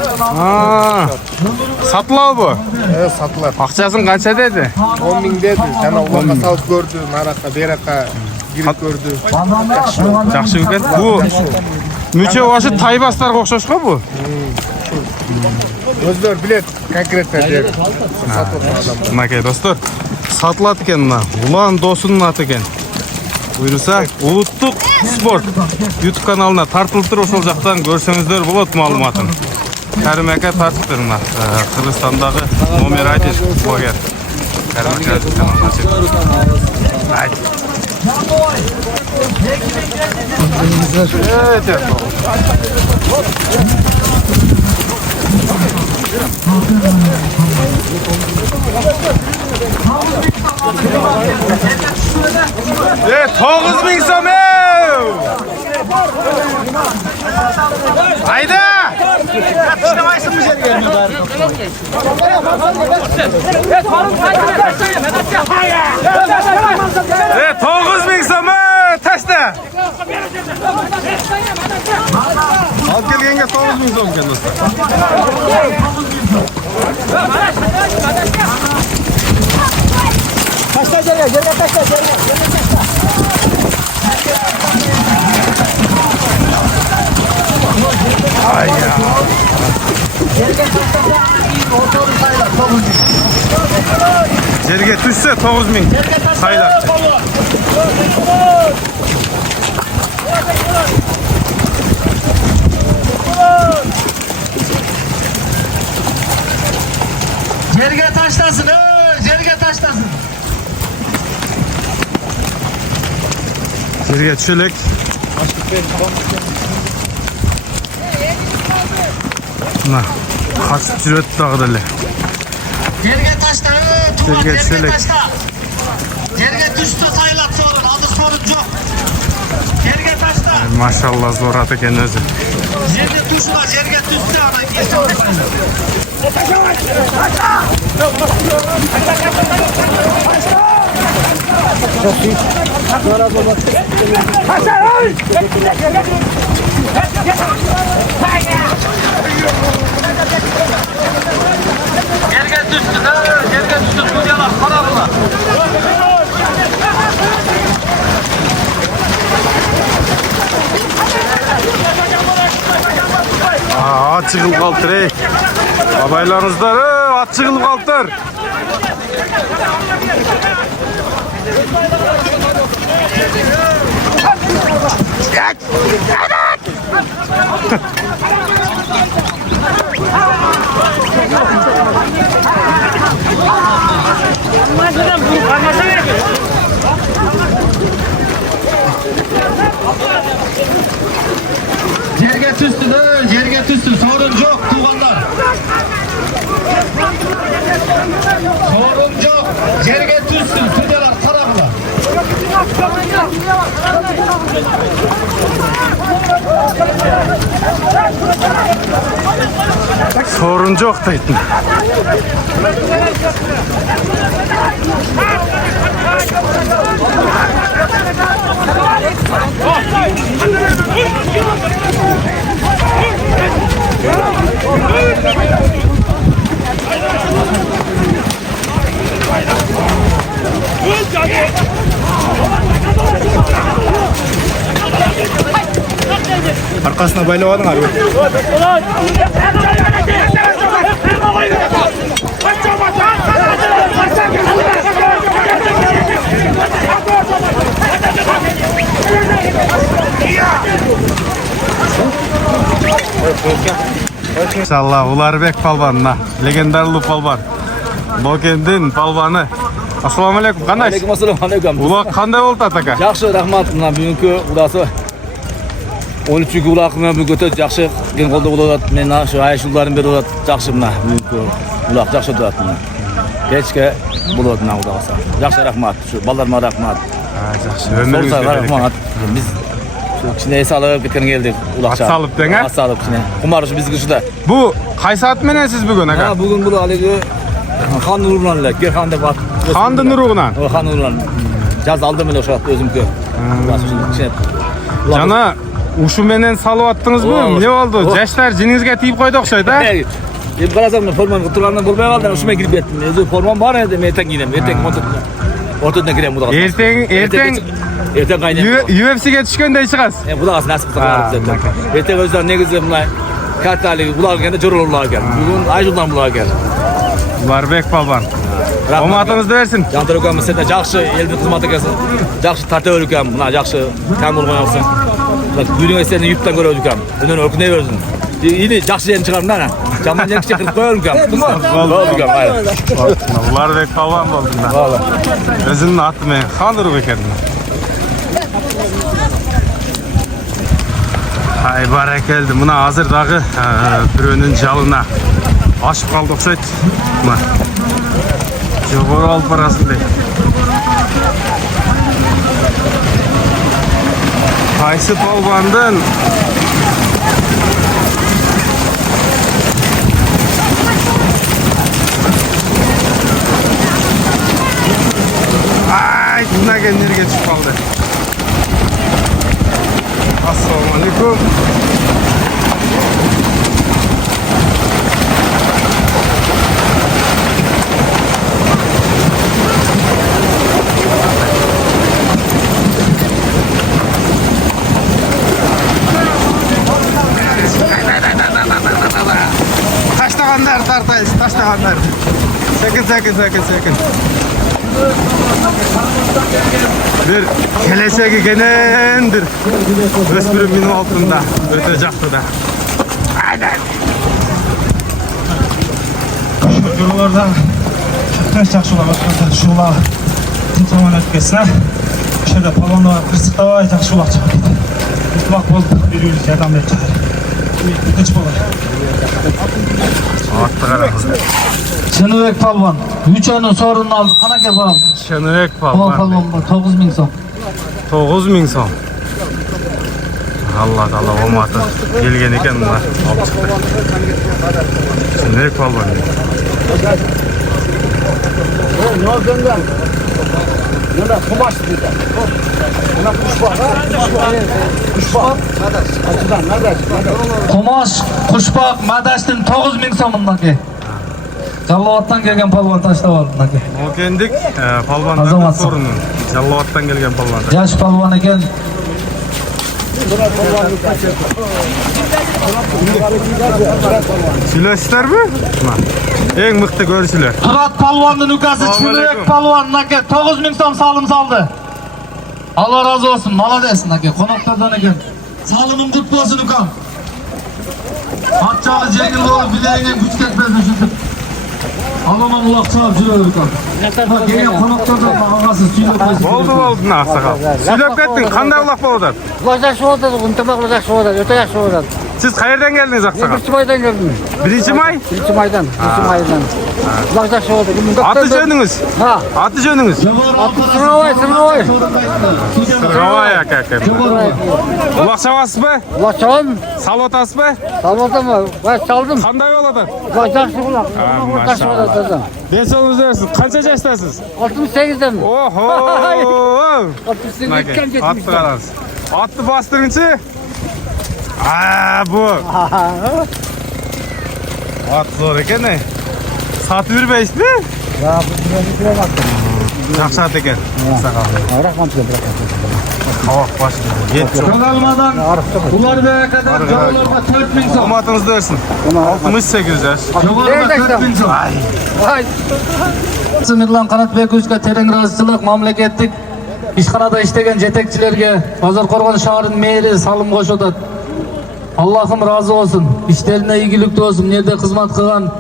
Сатылау бұл? Сатылар. Ақшасын қанша деді? 10 мың деді. Жаңа ұланға салып көрді, нараққа, бераққа кіріп көрді. Жақшы екен. Бұл мүче башы тайбастарға ұқсас қой бұл? Өздері білет, конкретно деді. Сатылған адам. Мінекей достар, сатылат екен мына. Ұлан досының аты екен. Бұйырса, Улуттық спорт YouTube каналына тартылып тұр, ошол жақтан көрсеңіздер болады маалыматын. Кәрім әке тартып тұр мына. Қырғызстандағы номер 1 блогер. Кәрім әке YouTube каналына чек. Айт. Тоғыз мың сом Айда! 9 мың сом ташта! Алып келгенге 9 мың сом екен достар. Taşla жерге taşla Ay ya. Жерге düşse 9 мың sayılar. Жерge taşlasın, жерge taşlasın. Жерге düşelek. Mına kaçıp жүрөт дагы деле. Жерге taşla, tuğan Жерге жерge düşelek. taşla. Жерge düştü sayılap sorun, adı sorun yok. Жерge taşla. Maşallah zor at eкен özü. Жерге düşme, жерge düştü ana. Yerge düştü, yerge düştü, Tuğyalar, Karabula. At çıkılıp kaldır ey. Abaylarınızlar at çıkılıp kaldır. Yerge tüstü, sorun yok tuğanlar. Sorun yok, yerge tüstü, Tuğyalar, Karabula. Sorun yok deydin. Arkasına baylavadın abi. İnşallah Ularbek palvanına, legendarlı palvan. Bokendin palvanı. Assalomu alaykum, qanday? Alaykum assalom, alaykum. Uloq qanday bo'ldi aka? Yaxshi, rahmat. Mana bugungi ulasi 13-chi ulaq bilan bugun o'tadi. Yaxshi, keyin qo'lda bo'ladi. Men shu ayshullarni berib oladi. Yaxshi mana bugungi ulaq yaxshi o'tadi mana. Kechga bo'ladi mana ulaqsa. Yaxshi, rahmat. Shu bolalarga rahmat. Yaxshi, ömrünüzga rahmat. Biz shu kichkina salib ketgan keldik ulaqcha. Salib deng, ha? Salib kichkina. Qumar shu bizga shuda. Bu qaysi at bilan siz bugun aka? Ha, bugun bu haligi Xondan urganlar, Gerxanda bor. Xondan urug'dan. O Xondan urgan. Jaz aldım men o'sha o'zimga. Jana ushu menen salyaptыңызбы? Ne oldu? Jashlar jiningizga tegib qo'ydi o'xshaydi, ha? Qarasam men formani turgandan bo'lmay qoldim, shunga kirib ketdim. O'zi formam bor edi, men ertaga kiyinaman. Ertaga o'rtadan kiraman xudo xohlasa. Ertaga qaynaman. UFC'ga tushganday chiqasiz. Xudo xohlasa nasib qilsa. Ertaga o'zlar negizi bunday kartalik ularganda jo'ralar ekan. Bugun ayjundan bular ekan. Ularbek palvan. Omadingizni bersin. Jantar ukam sizda yaxshi elni xizmat ekansiz. Yaxshi tartib ukam, mana yaxshi kam bo'lgan yo'qsan. Bugun seni yutdan ko'radi ukam. Bundan o'qinayversin. Yine yaxshi yer chiqardim ana. Jaman yaxshi qilib qo'yarim ukam. Bo'ldi ukam, mayli. Ularbek palvan bo'ldi. O'zimni atmen Xonurug ekanman. Hay barakeldi. Buna hozir dag'i birovning jalına aşıp kaldı o'xshaydi. Mana. Jo'g'ori olib borasizlar. Qaysi polvondan ay, bunaqa nerga tushib qoldi. Assalomu alaykum. Taşlaganlar tartayız, taşlaganlar. Sekin. Bir kelesegi genendir. Özgürüm benim altında. Ötecekti da. Aynen. Şu yollardan kaç jakşılar başkanlar şular tintaman ötkese şöyle palonlar kırsıkta jakşılar çıktı. Bak oldu bir yürüyüş adam yaptı. Kaç bolar? Attı karamızda. Şenubek palvan 3 oyunun sorununu aldı. Qanaqa bal? Şenubek palvan. Palvan 9000 so'm. 9000 so'm. Allah olmadı. Gelgen ekan bunlar. Alып chiqdi. Şenubek palvan. Nada kumaş dedi. Nada kuşbak. Açıdan nada. Kumaş, kuşbak, madaştın 9000 so'mundaki. Jallovatdan kelgan palvon tashlab oldi. Okendik palvondan sorunu. Jallovatdan kelgan palvon. Yosh palvon ekan. Süylesizlermi? Eng mıqti ko'rishlar. Turat palvonning ukasi Chilbek palvon aka 9000 so'm salim saldi. Allah razı olsun. Malades aka. Qonoqlardan ekan. Saliming qutlu olsun ukam. Atchalı jengil bo'lib bilaringga kuch ketmasin shunday. Allah'ım ulaq çalıp jürüyor ukam. Bak gelgen qonoqlardan ağası Chilbek qo'ysin. Oldu naqsaqal. Süylep ketding, qanday uloq bo'ladi? Ulaşak şu oldu, unutmak ulaşak şu oldu, öte yaş şu oldu. Siz qayerdan keldingiz aqsaqal? 1 maydan geldim. 1 may? 1 maydan, 1 maydan. Ulaşak şu oldu. Atı jönüңүз? Ha. Atı jönüңүz? Sırnavay. Sırnavay aka. Uloq chabasызбы? Ulaşak çaldım. Sal otasызбы? Salmadım mı? Ben çaldım. Qanday bo'ladi? Ulaşak şu ulaq. Ulaşak şu oldu. Densoğunuz versin. Qancha jashtasız? 68'den. Oho! 68'den gittim. Atı qarаңыз. Atты bastırınçı. Bu. At zor ekan. Satib yurmaysizmi? Ya bu bir kilometre. Жақсы ат екен. Рахмат сізге, Қауақ башы. Ет жоқ. Көгалмадан Уларбек акадан жоролорго 4000 сом. Алматыңызды берсін. 68 жаш. Жогоруда 4000 сом. Мирлан Канатбековичке терең ыраазычылык, мамлекеттик ишканада иштеген жетекчилерге, Базар Коргон шаарынын мэри салым кошотот. Аллахым разы болсун. Иштерине ийгиликтүү болсун. Мынерде кызмат кылган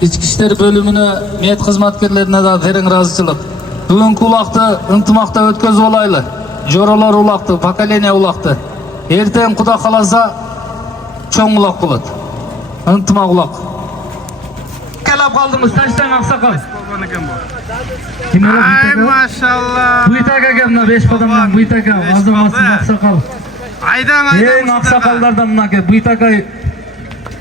ички иштер бөлүмүнө, мет кызматкерлерине да терең ыраазычылык. Бүгүнкү улакты ынтымакта өткөзүп алайлы. Жоролор улакты, поколение улакты. Эртең Куда кааласа чоң улак болот. Ынтымак улак. Келап калдыңыз, таштан аксакал. Ай, машалла. Буйтак экен мына 5 кадамдан Буйтак азаматсыз аксакал. Айдан Эң аксакалдардан мынаке Буйтак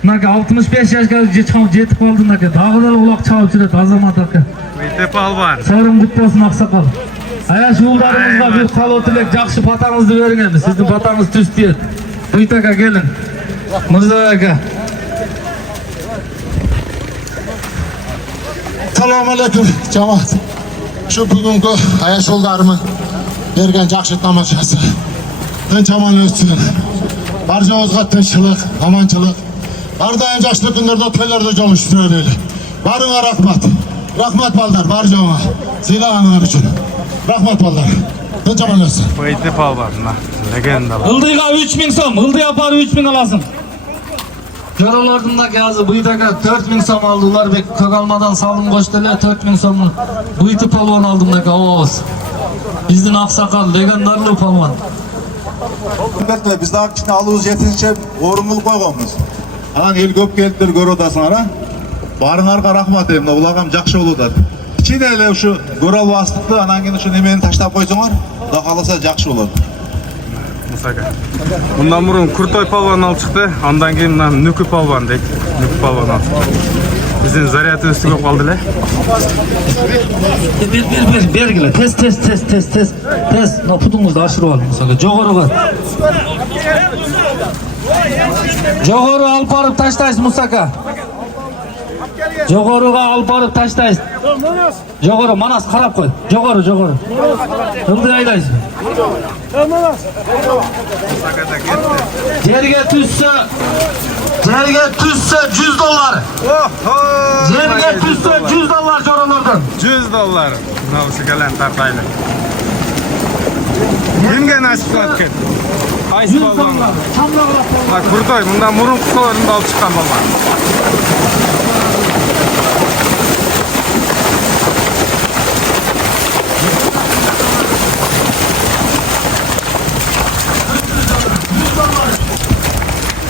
65 жашка жетип калды мынаке. Дагы да улак чабып жүрөт азамат ака. Бүйтіп албан. Сарым кут болсун аксакал. Аяш уулдарыңызга бир калоо тилек, жакшы батаңызды бериң эми. Сиздин батаңыз түз тиет. Буйтак ака келиң. Мырза ака. Assalomu alaykum jamoat. Shu bugungi Ayash yo'llarimiz bergan yaxshi tomosasi. Tinch omon o'tsin. Barchamizga tinchlik, omonchilik. Har doim yaxshi kunlarda, to'ylarda jolishtiraylik. Baringga rahmat. Rahmat ballar barchamga. Siylaganinlar uchun. Rahmat ballar. Tinch omon o'tsin. Бүйтіп албан. Legendalar. Ылдыйга 3000 сом, ылдый апарып 3000 аласың. Жоролордун да азыр Буйтакка 4000 сом алды. Уларбек Көгалмадан салым кошто эле 4000 сомун Буйты палуан алдым да ооз. Биздин аксакал легендарлуу палуан. Biz daha kişini alıyoruz yetince orumluk koygamız. Anan el köp geldiler gör odasına ara. Barınarga rahmat eyim da ulagam jakşı oludat. İçine ele şu göral vastıklı anan gene şu nemeni taşlap koysunlar. Da kalasa jakşı olur. Мұсаға. Bundan bұрын Kurtoy палван алып шықты. Андан кейін мына Нүкі палван дейді. Нүкі палван алып шықты. Біздің заряды өсті көп қалды ле. Бергіле. Тез. Но путуңузду ашырып ал. Мұсаға. Жогоруга. Жогору алып барып таштайсыз Мұсаға. Жогоруга алып барып таштайсыз. Жогору Манас карап кой. Жогору. Ылдый айдайсыз. Жерге түссө $100. Жерге түссө $100 жоролордон. $100. Мынаусы кәлен тартайлы. Кімге насip қылады кен? Қайсы балуан? Kurtoy, мұндан мұрын құталарында алып шыққан балуан.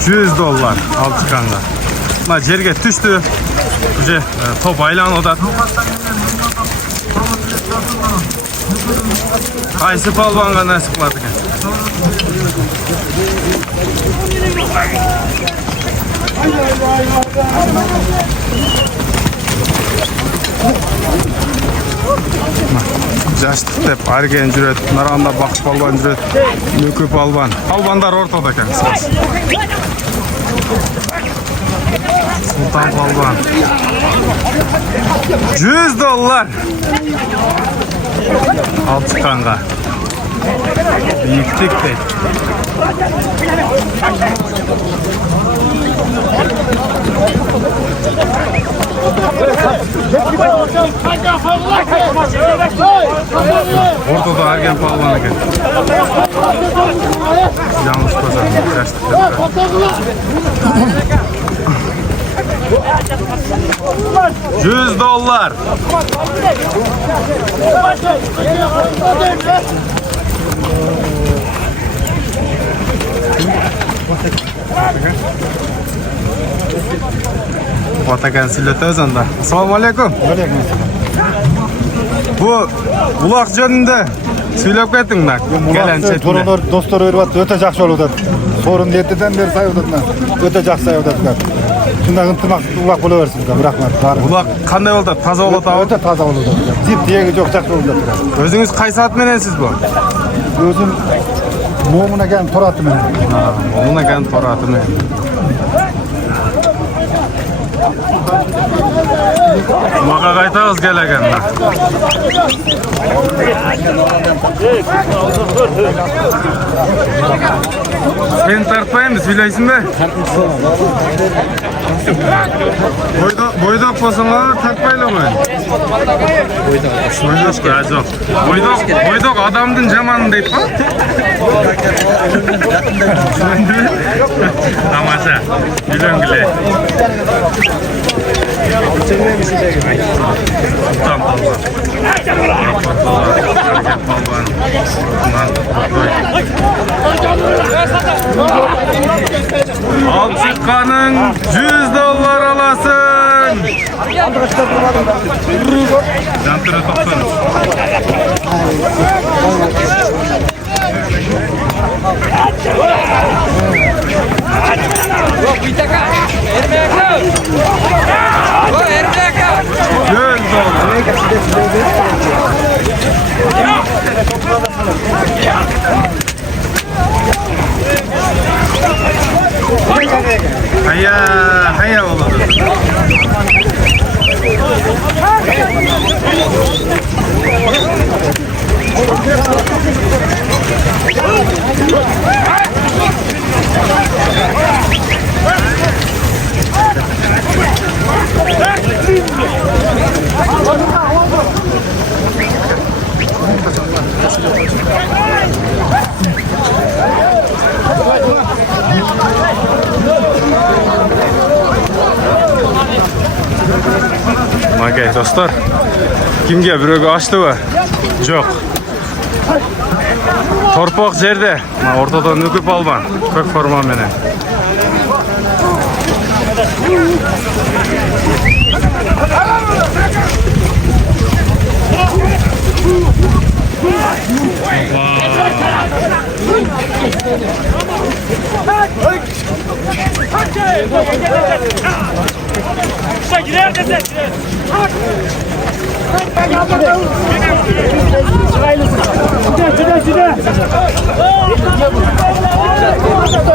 $100 алып шыққанда. Мына жерге түсті. Уже топ айланып отады. Қайсы палуанға насip қылады екен? Жаштық деп арген жүреді. Нарағында Бақыт палуан жүреді. Нүкі палуан. Палуандар ортада екен. Султан палуан. $100 алып шыққанға. Биіктік дейді. Ортада арген палуан екен. Yanlış kazandım. $100. Vatakan silötöz anda. Assalamu alaikum. Bu ulaq jönünde söylep kettin bak. Gelen chetinde. Dostlar örüp öte jakşı bolot. Sorun neteden beri sayıptırlar. Öte jakşı sayıptırlar. Şundan ынтымақ улақ бола берсин. Рахмат. Улақ қандай болот? Таза болот абы? Өте таза болот. Зип тиеги жок, жакшы болот. Өзүңүз кайсы ат мененсиз бу? Өзүм Момуна ген Тораты менен. Момуна ген Тораты менен. Maka kaytağız gelegen. Sen tartmayın mı? Söyleysin be. Boydak bolsaňlar tartmayla mı? Boydak adamdın jamanı deyip mi? Tamasa. Gülen güle. Sultan Palvan. Arafat Palvan. Hareket Palvan. Al çıkanın $100 alasın. Jantırı 90. Hayya olur. Makay dostlar, kimge biröge açtı mı? Жоқ. Torpaq jerde, ortadan nüküp alban, kök forma menen.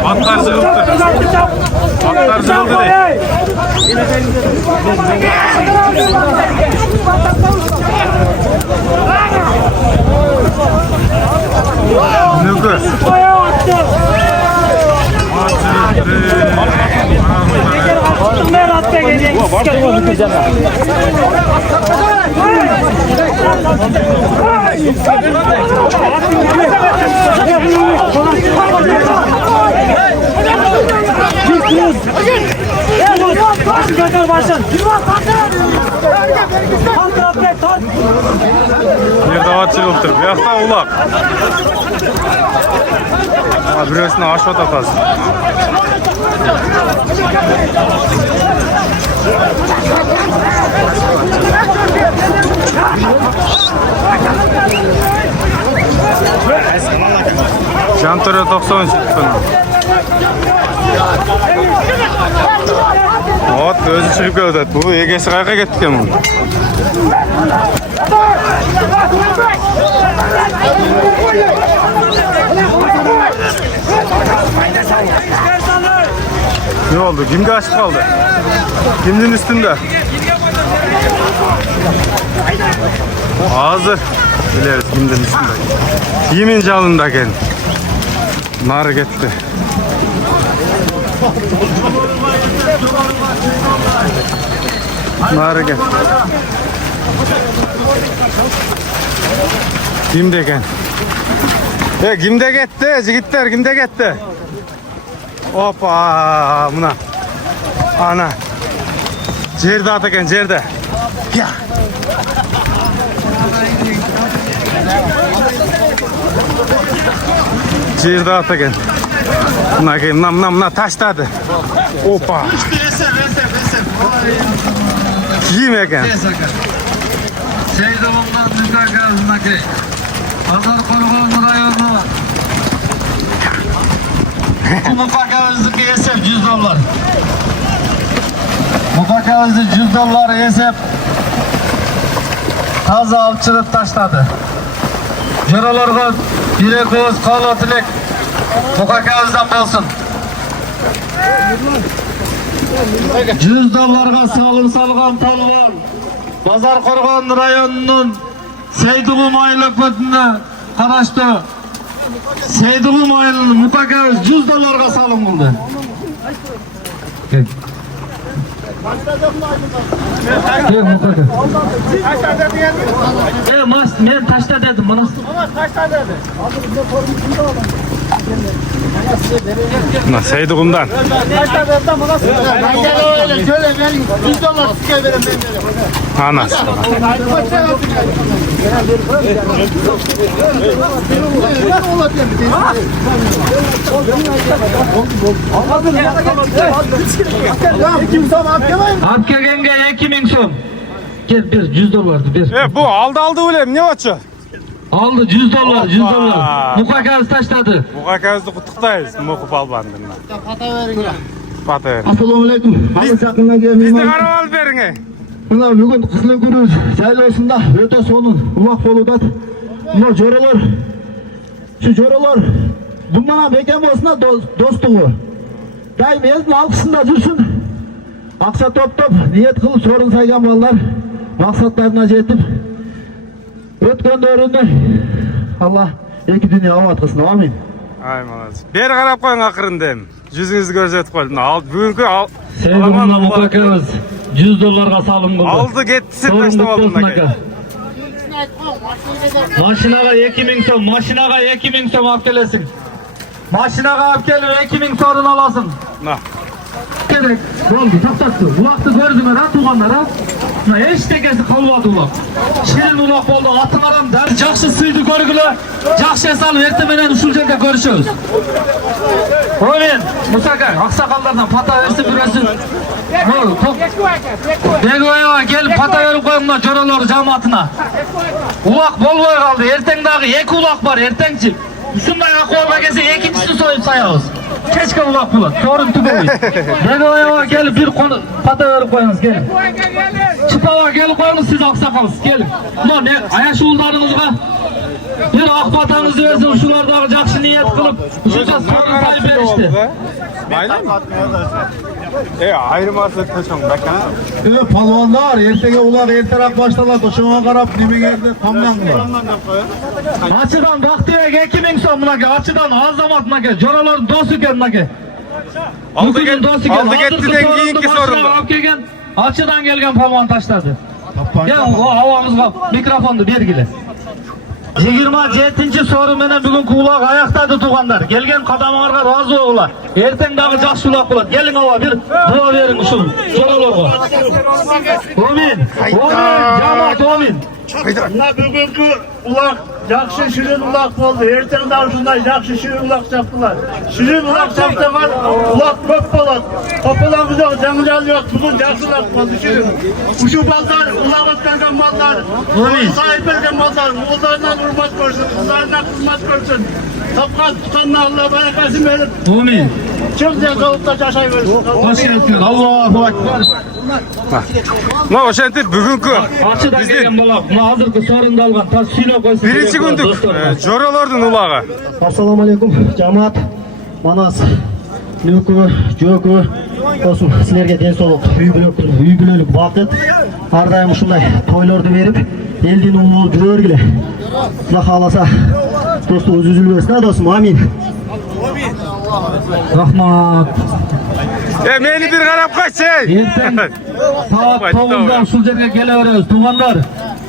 Atlar zırıldı. Atlar zırıldı de. Nükü. Bir daha çırıltır. Bir yakta ulak. Biresine aşvat atasın. Jantörü 93 tutun. Ot, özü çıkıp geldi. Bu egesi kayka gettik ya bunu. Ne oldu? Kimde açık kaldı? Kimin üstünde? Hazır. Biliriz kimin üstünde. Kimin calındayken? Nar gitti. Nar gitti. Kimdeken? Kimde gitti? Jigitler kimde gitti? Hoppa buna. Ana. Jerde ataken jerde. Ya. Jerde ataken. Buna kim nam taşladı. Hoppa. Kim eken? Seydovundan Nükakaz'ına ki. Pazar Korğan rayonu var. Bu mufakavızlık yesep $100. Mufakavızlık $100 yesep taza alçırıp taşladı. Jorolarga birek oğuz kolu tilek mufakavızdan bolsun. $100 salım salgan palvon. Bazarqo'rg'on rayonunun Seydigul Maylı kötüne karaştı. Seydigul Maylı'nın mutlaka $100 salım kıldı. Gel mutlaka. Men taşta dedim bana. Seydigul'dan. Anas. Abkegenge 2000 so'm. Gel bir $100 bir. Bu aldı ulan ne açı? Aldı $100. Mutlaka taşladı. Bu kakavızda kutuktayız. Mokup albandın. Pata verin. Assalomualaikum. Hali chaqinga Bizde kelmayman. karab alıp verin. Mına bugun Qizilguruz saylovsunda öte sonun ulaq boludat. Mına joralar. Şu joralar bundan ham ekan bolsun dostuğu. Daim elin alqışında жүрсүн. Aksa top niyet kılıp sorun saygan ballar maksatlarına jetip ötkönlerini Allah iki dünya avat kılsın. Amin. Ay malaz. Beri karab koyun akırındayım. Yüzünüzü görsetip koydum. Bugünkü Sevgili mutlakayız. $100 salım kıldı. aldı gitti sırtlaştım aldım. Maşinaga 2000 so'm, maşinaga 2000 so'm alıp kelesin. Maşinaga alıp kelip 2000 so'run alasın. Na. Gerek. Boldu, to'xtatdi. Uloqni ko'rdinglar ha, tuğanlar ha. Mana hech tekesi qolmadi uloq. Shirin uloq bo'ldi. Atlar ham yaxshi suydi ko'rgili. Yaxshi salib erta menen ушул жерде көрүшөбүz. Amin. Musaka, aqsaqallardan pata versin biresin. Begoyeva gelip pata verip koyunlar joralar cemaatine. Ulaq bolboy kaldı. Erten dağı 2 ulaq var ertençi. Şunday akıvalda gelse ikincisini soyup sayarız. Keşke ulaq bulat. Sorun tübeyi. Begoyeva gelip bir konu pata verip koyunuz gelin. Çıpava gelip koyunuz siz aksakalsız gelin. Ulan ne ayaş uğullarınızga bir akbatanızı versin şulardağı jakşı niyet kılıp şunca sorun sayıp verişti. Aynen mi? Ayrılmazsa taşım bakana. Böyle palvanlar ertege ular erterak başladı. Şuna karap nime geldi tamlandılar. Açıdan vaktiye 2000 so'm mınake, açıdan azamat mınake, joraların dostu ken mınake. Aldı gettiden keyinki sorundu. Açıdan gelgen palvan taşladı. Gel o havamızga mikrofondu bergile. 27 soru menen bugünkü ulaq ayaktadı tuğanlar. Gelgen kadamlarga razı bolgular. Erten dagı jakşı ulaq bolat. Gelin ava bir dua verin uşul joralarga. Amin. Amin. Cemaat amin. Bugünkü ulaq жақсы şirin ulaq болды. Ертең дагы ушундай жақсы şirin ulaq чапtılar. Şirin ulaq чаптаган ulaq көп болот. Тополамыз жок, жаңжал жок. Бүгүн жақсы улaq болду şirin. Ушул балдар улaq өткөргөн балдар, сайып берген балдар, улдарынан урмат көрсүн, кыздарына кызмат көрсүн. Тапкан тутканына Алла баракасын берип, Amin. чоң денсаулыкта жашай берсин. Hoş geldin. Allahu Ekber. Mına oşenti bugünkü Açıdan bizden gelgen balak. Mına hazırkı sorunda algan. Tas süйлөп koysun. birinci gündük joralardın ulağı. Assalamu alaikum cemaat. Manas, Nökü, Jökü, olsun sizlerge densoluk, үй бүлөлүк бакыт. Ар дайым ушундай тойлорду берип, элдин улуу жүрө бергиле. Кудай кааласа, достугубуз үзүлбөсүн, а досум, амин. Рахмат. Meni bir karab kaçsın. Erten saat 9'da ушул жерге келе беребиz, туугандар.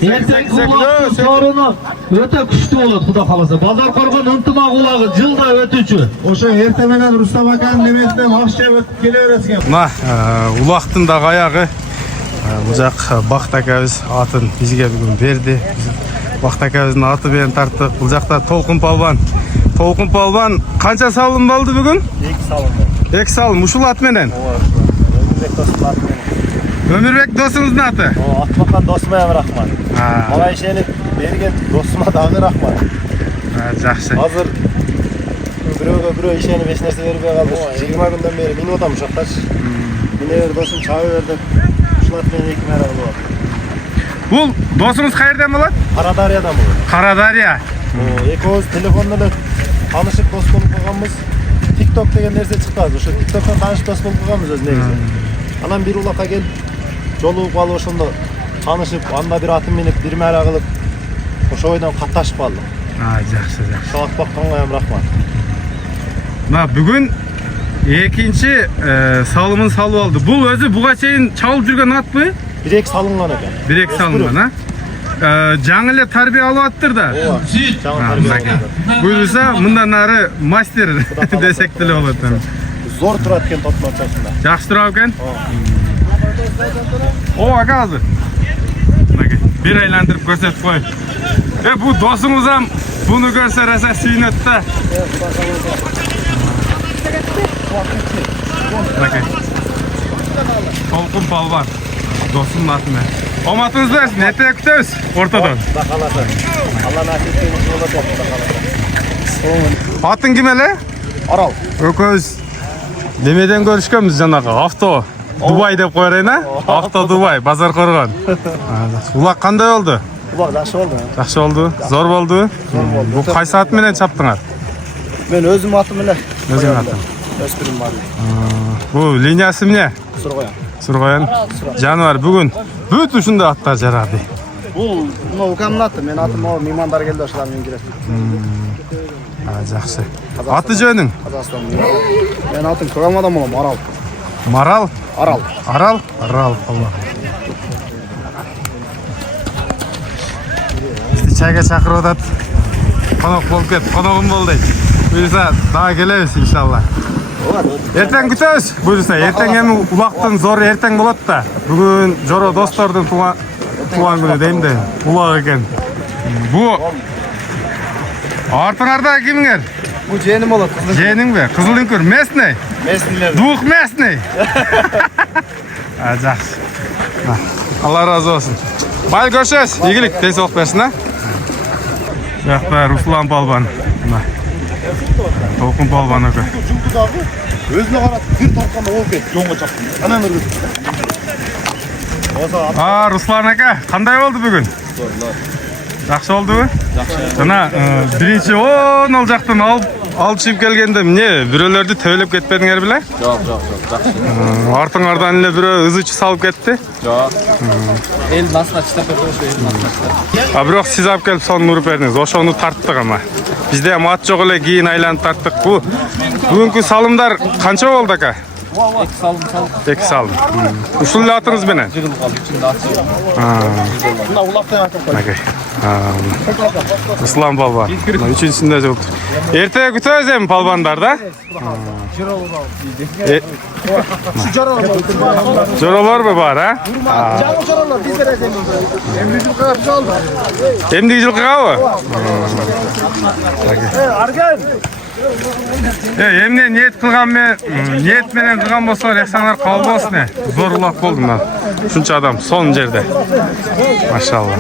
Erten улактын сорunu өтө күчтүү болот, Кудай кааласа. Базаркоргон ынтымак улагы жылда өтүүчү. Ошо эрте менен Рустам аканын немесине баш жеп өтүп келе бересиң. Mına ulaqtın da ayağı bu жак Бакыт акабыз атын бизге бүгүн берди. Бакыт акабыздын аты менен тарттык. Бул жакта Толкун Палван. Толкун Палван канча салым болду бүгүн? 2 салым. 2 салым ушул ат менен. Өмүрбек досуңуздун аты? Атмакан досума рахмат. Мага ишенип берген досума дагы рахмат. Жакшы. Азыр бирөөгө бирөө ишенип эч нерсе бербей калды. 20 күндөн бери минип атам ушактачы. Міне бер досум чабы берди. Ушул ат менен 2 мәрә болот. Бул досуңуз кайерден болот? Карадариядан болот. Карадария. Экөөбүз телефондон эле таанышып дос болуп калганбыз. TikTok деген нерсе чыкты азыр. Ошо TikToктон таанышып дос болуп калганбыз өз негизи. Анан бир улакка келип, жолугуп алып ошондо таанышып, анда бир атын минип, бир мара кылып, ошо бойдон катташып калдык. Жакшы, жакшы. Шалак бакканга ham рахмат. Мына бүгүн экинчи салымын салып алды. Бул өзү буга чейин чалып жүргөн атпы? Бирек салынган экен. Бирек салынган, а? Жаңы эле тарбия алып аттыр да. Буюрса мындан ары мастер десек деле болот. Зор турат экен топтун ортосунда. Жакшы турат экен. О, ага азыр. Бир айландырып көрсөтүп коюн. Бул досуңуз ham буну көрсө раса сүйүнөт да. Толкун палван. Досумдун аты менен. Оматыңыз берсин, эртеге күтөбүз ортодон. Алла насип эткен болот. Атың ким эле? Арал. Экөөбүз немеден көрүшкөнбүз жанагы авто. Дубай деп коерейин, а? Авто Дубай, базар коргон. Улак кандай болду? Улак жакшы болду. Жакшы болду. Зор болду. Бул кайсы ат менен чаптыңар? Мен өзүм атым эле. Өзүң атың. Өспүрүм бар. Бул линиясы эмне? Сургоян. Сургоян. Жаныбар бүгүн бүт ушундай аттар жарады. Бул укамдын аты, мен атым о меймандар келди ошолар менен кирет. Жакшы. Аты жөнүң? Казакстан. Мен атым Көгамадан болом, Арал. Марал? Арал. Арал? Арал, Allah. Бизди чайга чакырып атат. Конок болуп кет, коногум бол дейт. Буюрса дагы келебиз иншалла. Эртең күтөбүз. Буюрса эртең эми улактын зор эртең болот да. Бүгүн жоро достордун туган күнү дейм да. Улак экен. Бу артыңарда кимиңер? Бу жээним болот. Жээниңби? Кызыл үңкүр местный? Местныйлер. Двухместный. Жакшы. Алла разы болсун. Бай көрүшөбүз. Ийгилик, тезок берсин, а? Жакта Руслан Палбан. Толкун Палбан экен. Өзүнө карап, бир торткондо болуп кетти, жоңго чаптым. Анан үргүт. Руслан ака, кандай болду бүгүн? Жакшы болдубу? Жакшы. Жана биринчи ол жактан алып чыгып келгенде эмне, бирөөлөрдү төбөлөп кетпедиңер беле? Жок, жакшы. Артыңардан эле бирөө ызычы салып кетти? Жок. Эл басына чыдап берди ошо эл басына. Бирок сиз алып келип сону уруп бердиңиз. Ошону тарттык ама. Бизде ham ат жок эле, кийин айланып тарттык. Бүгүнкү салымдар канча болду ака? 2 салым. 2 салым. Ушул эле атыңыз менен? Жыгылып калды, ичинде ат жок. Мына улактан атып коюп. Руслан Палбан. Үчүнчүсүндө жолуп. Эртеге күтөбүз эми палбандар да? Жоролорбу бар, а? Жаңы жоролор биздер экен. Эмди жылкыга алды. Эмдиги жылкыгабы? Арген. Эмне ниет кылган ниет менен кылган болсо рехсаңар кабыл болсун. Зор улак болду мына. Ушунча адам сонун жерде. Машалла.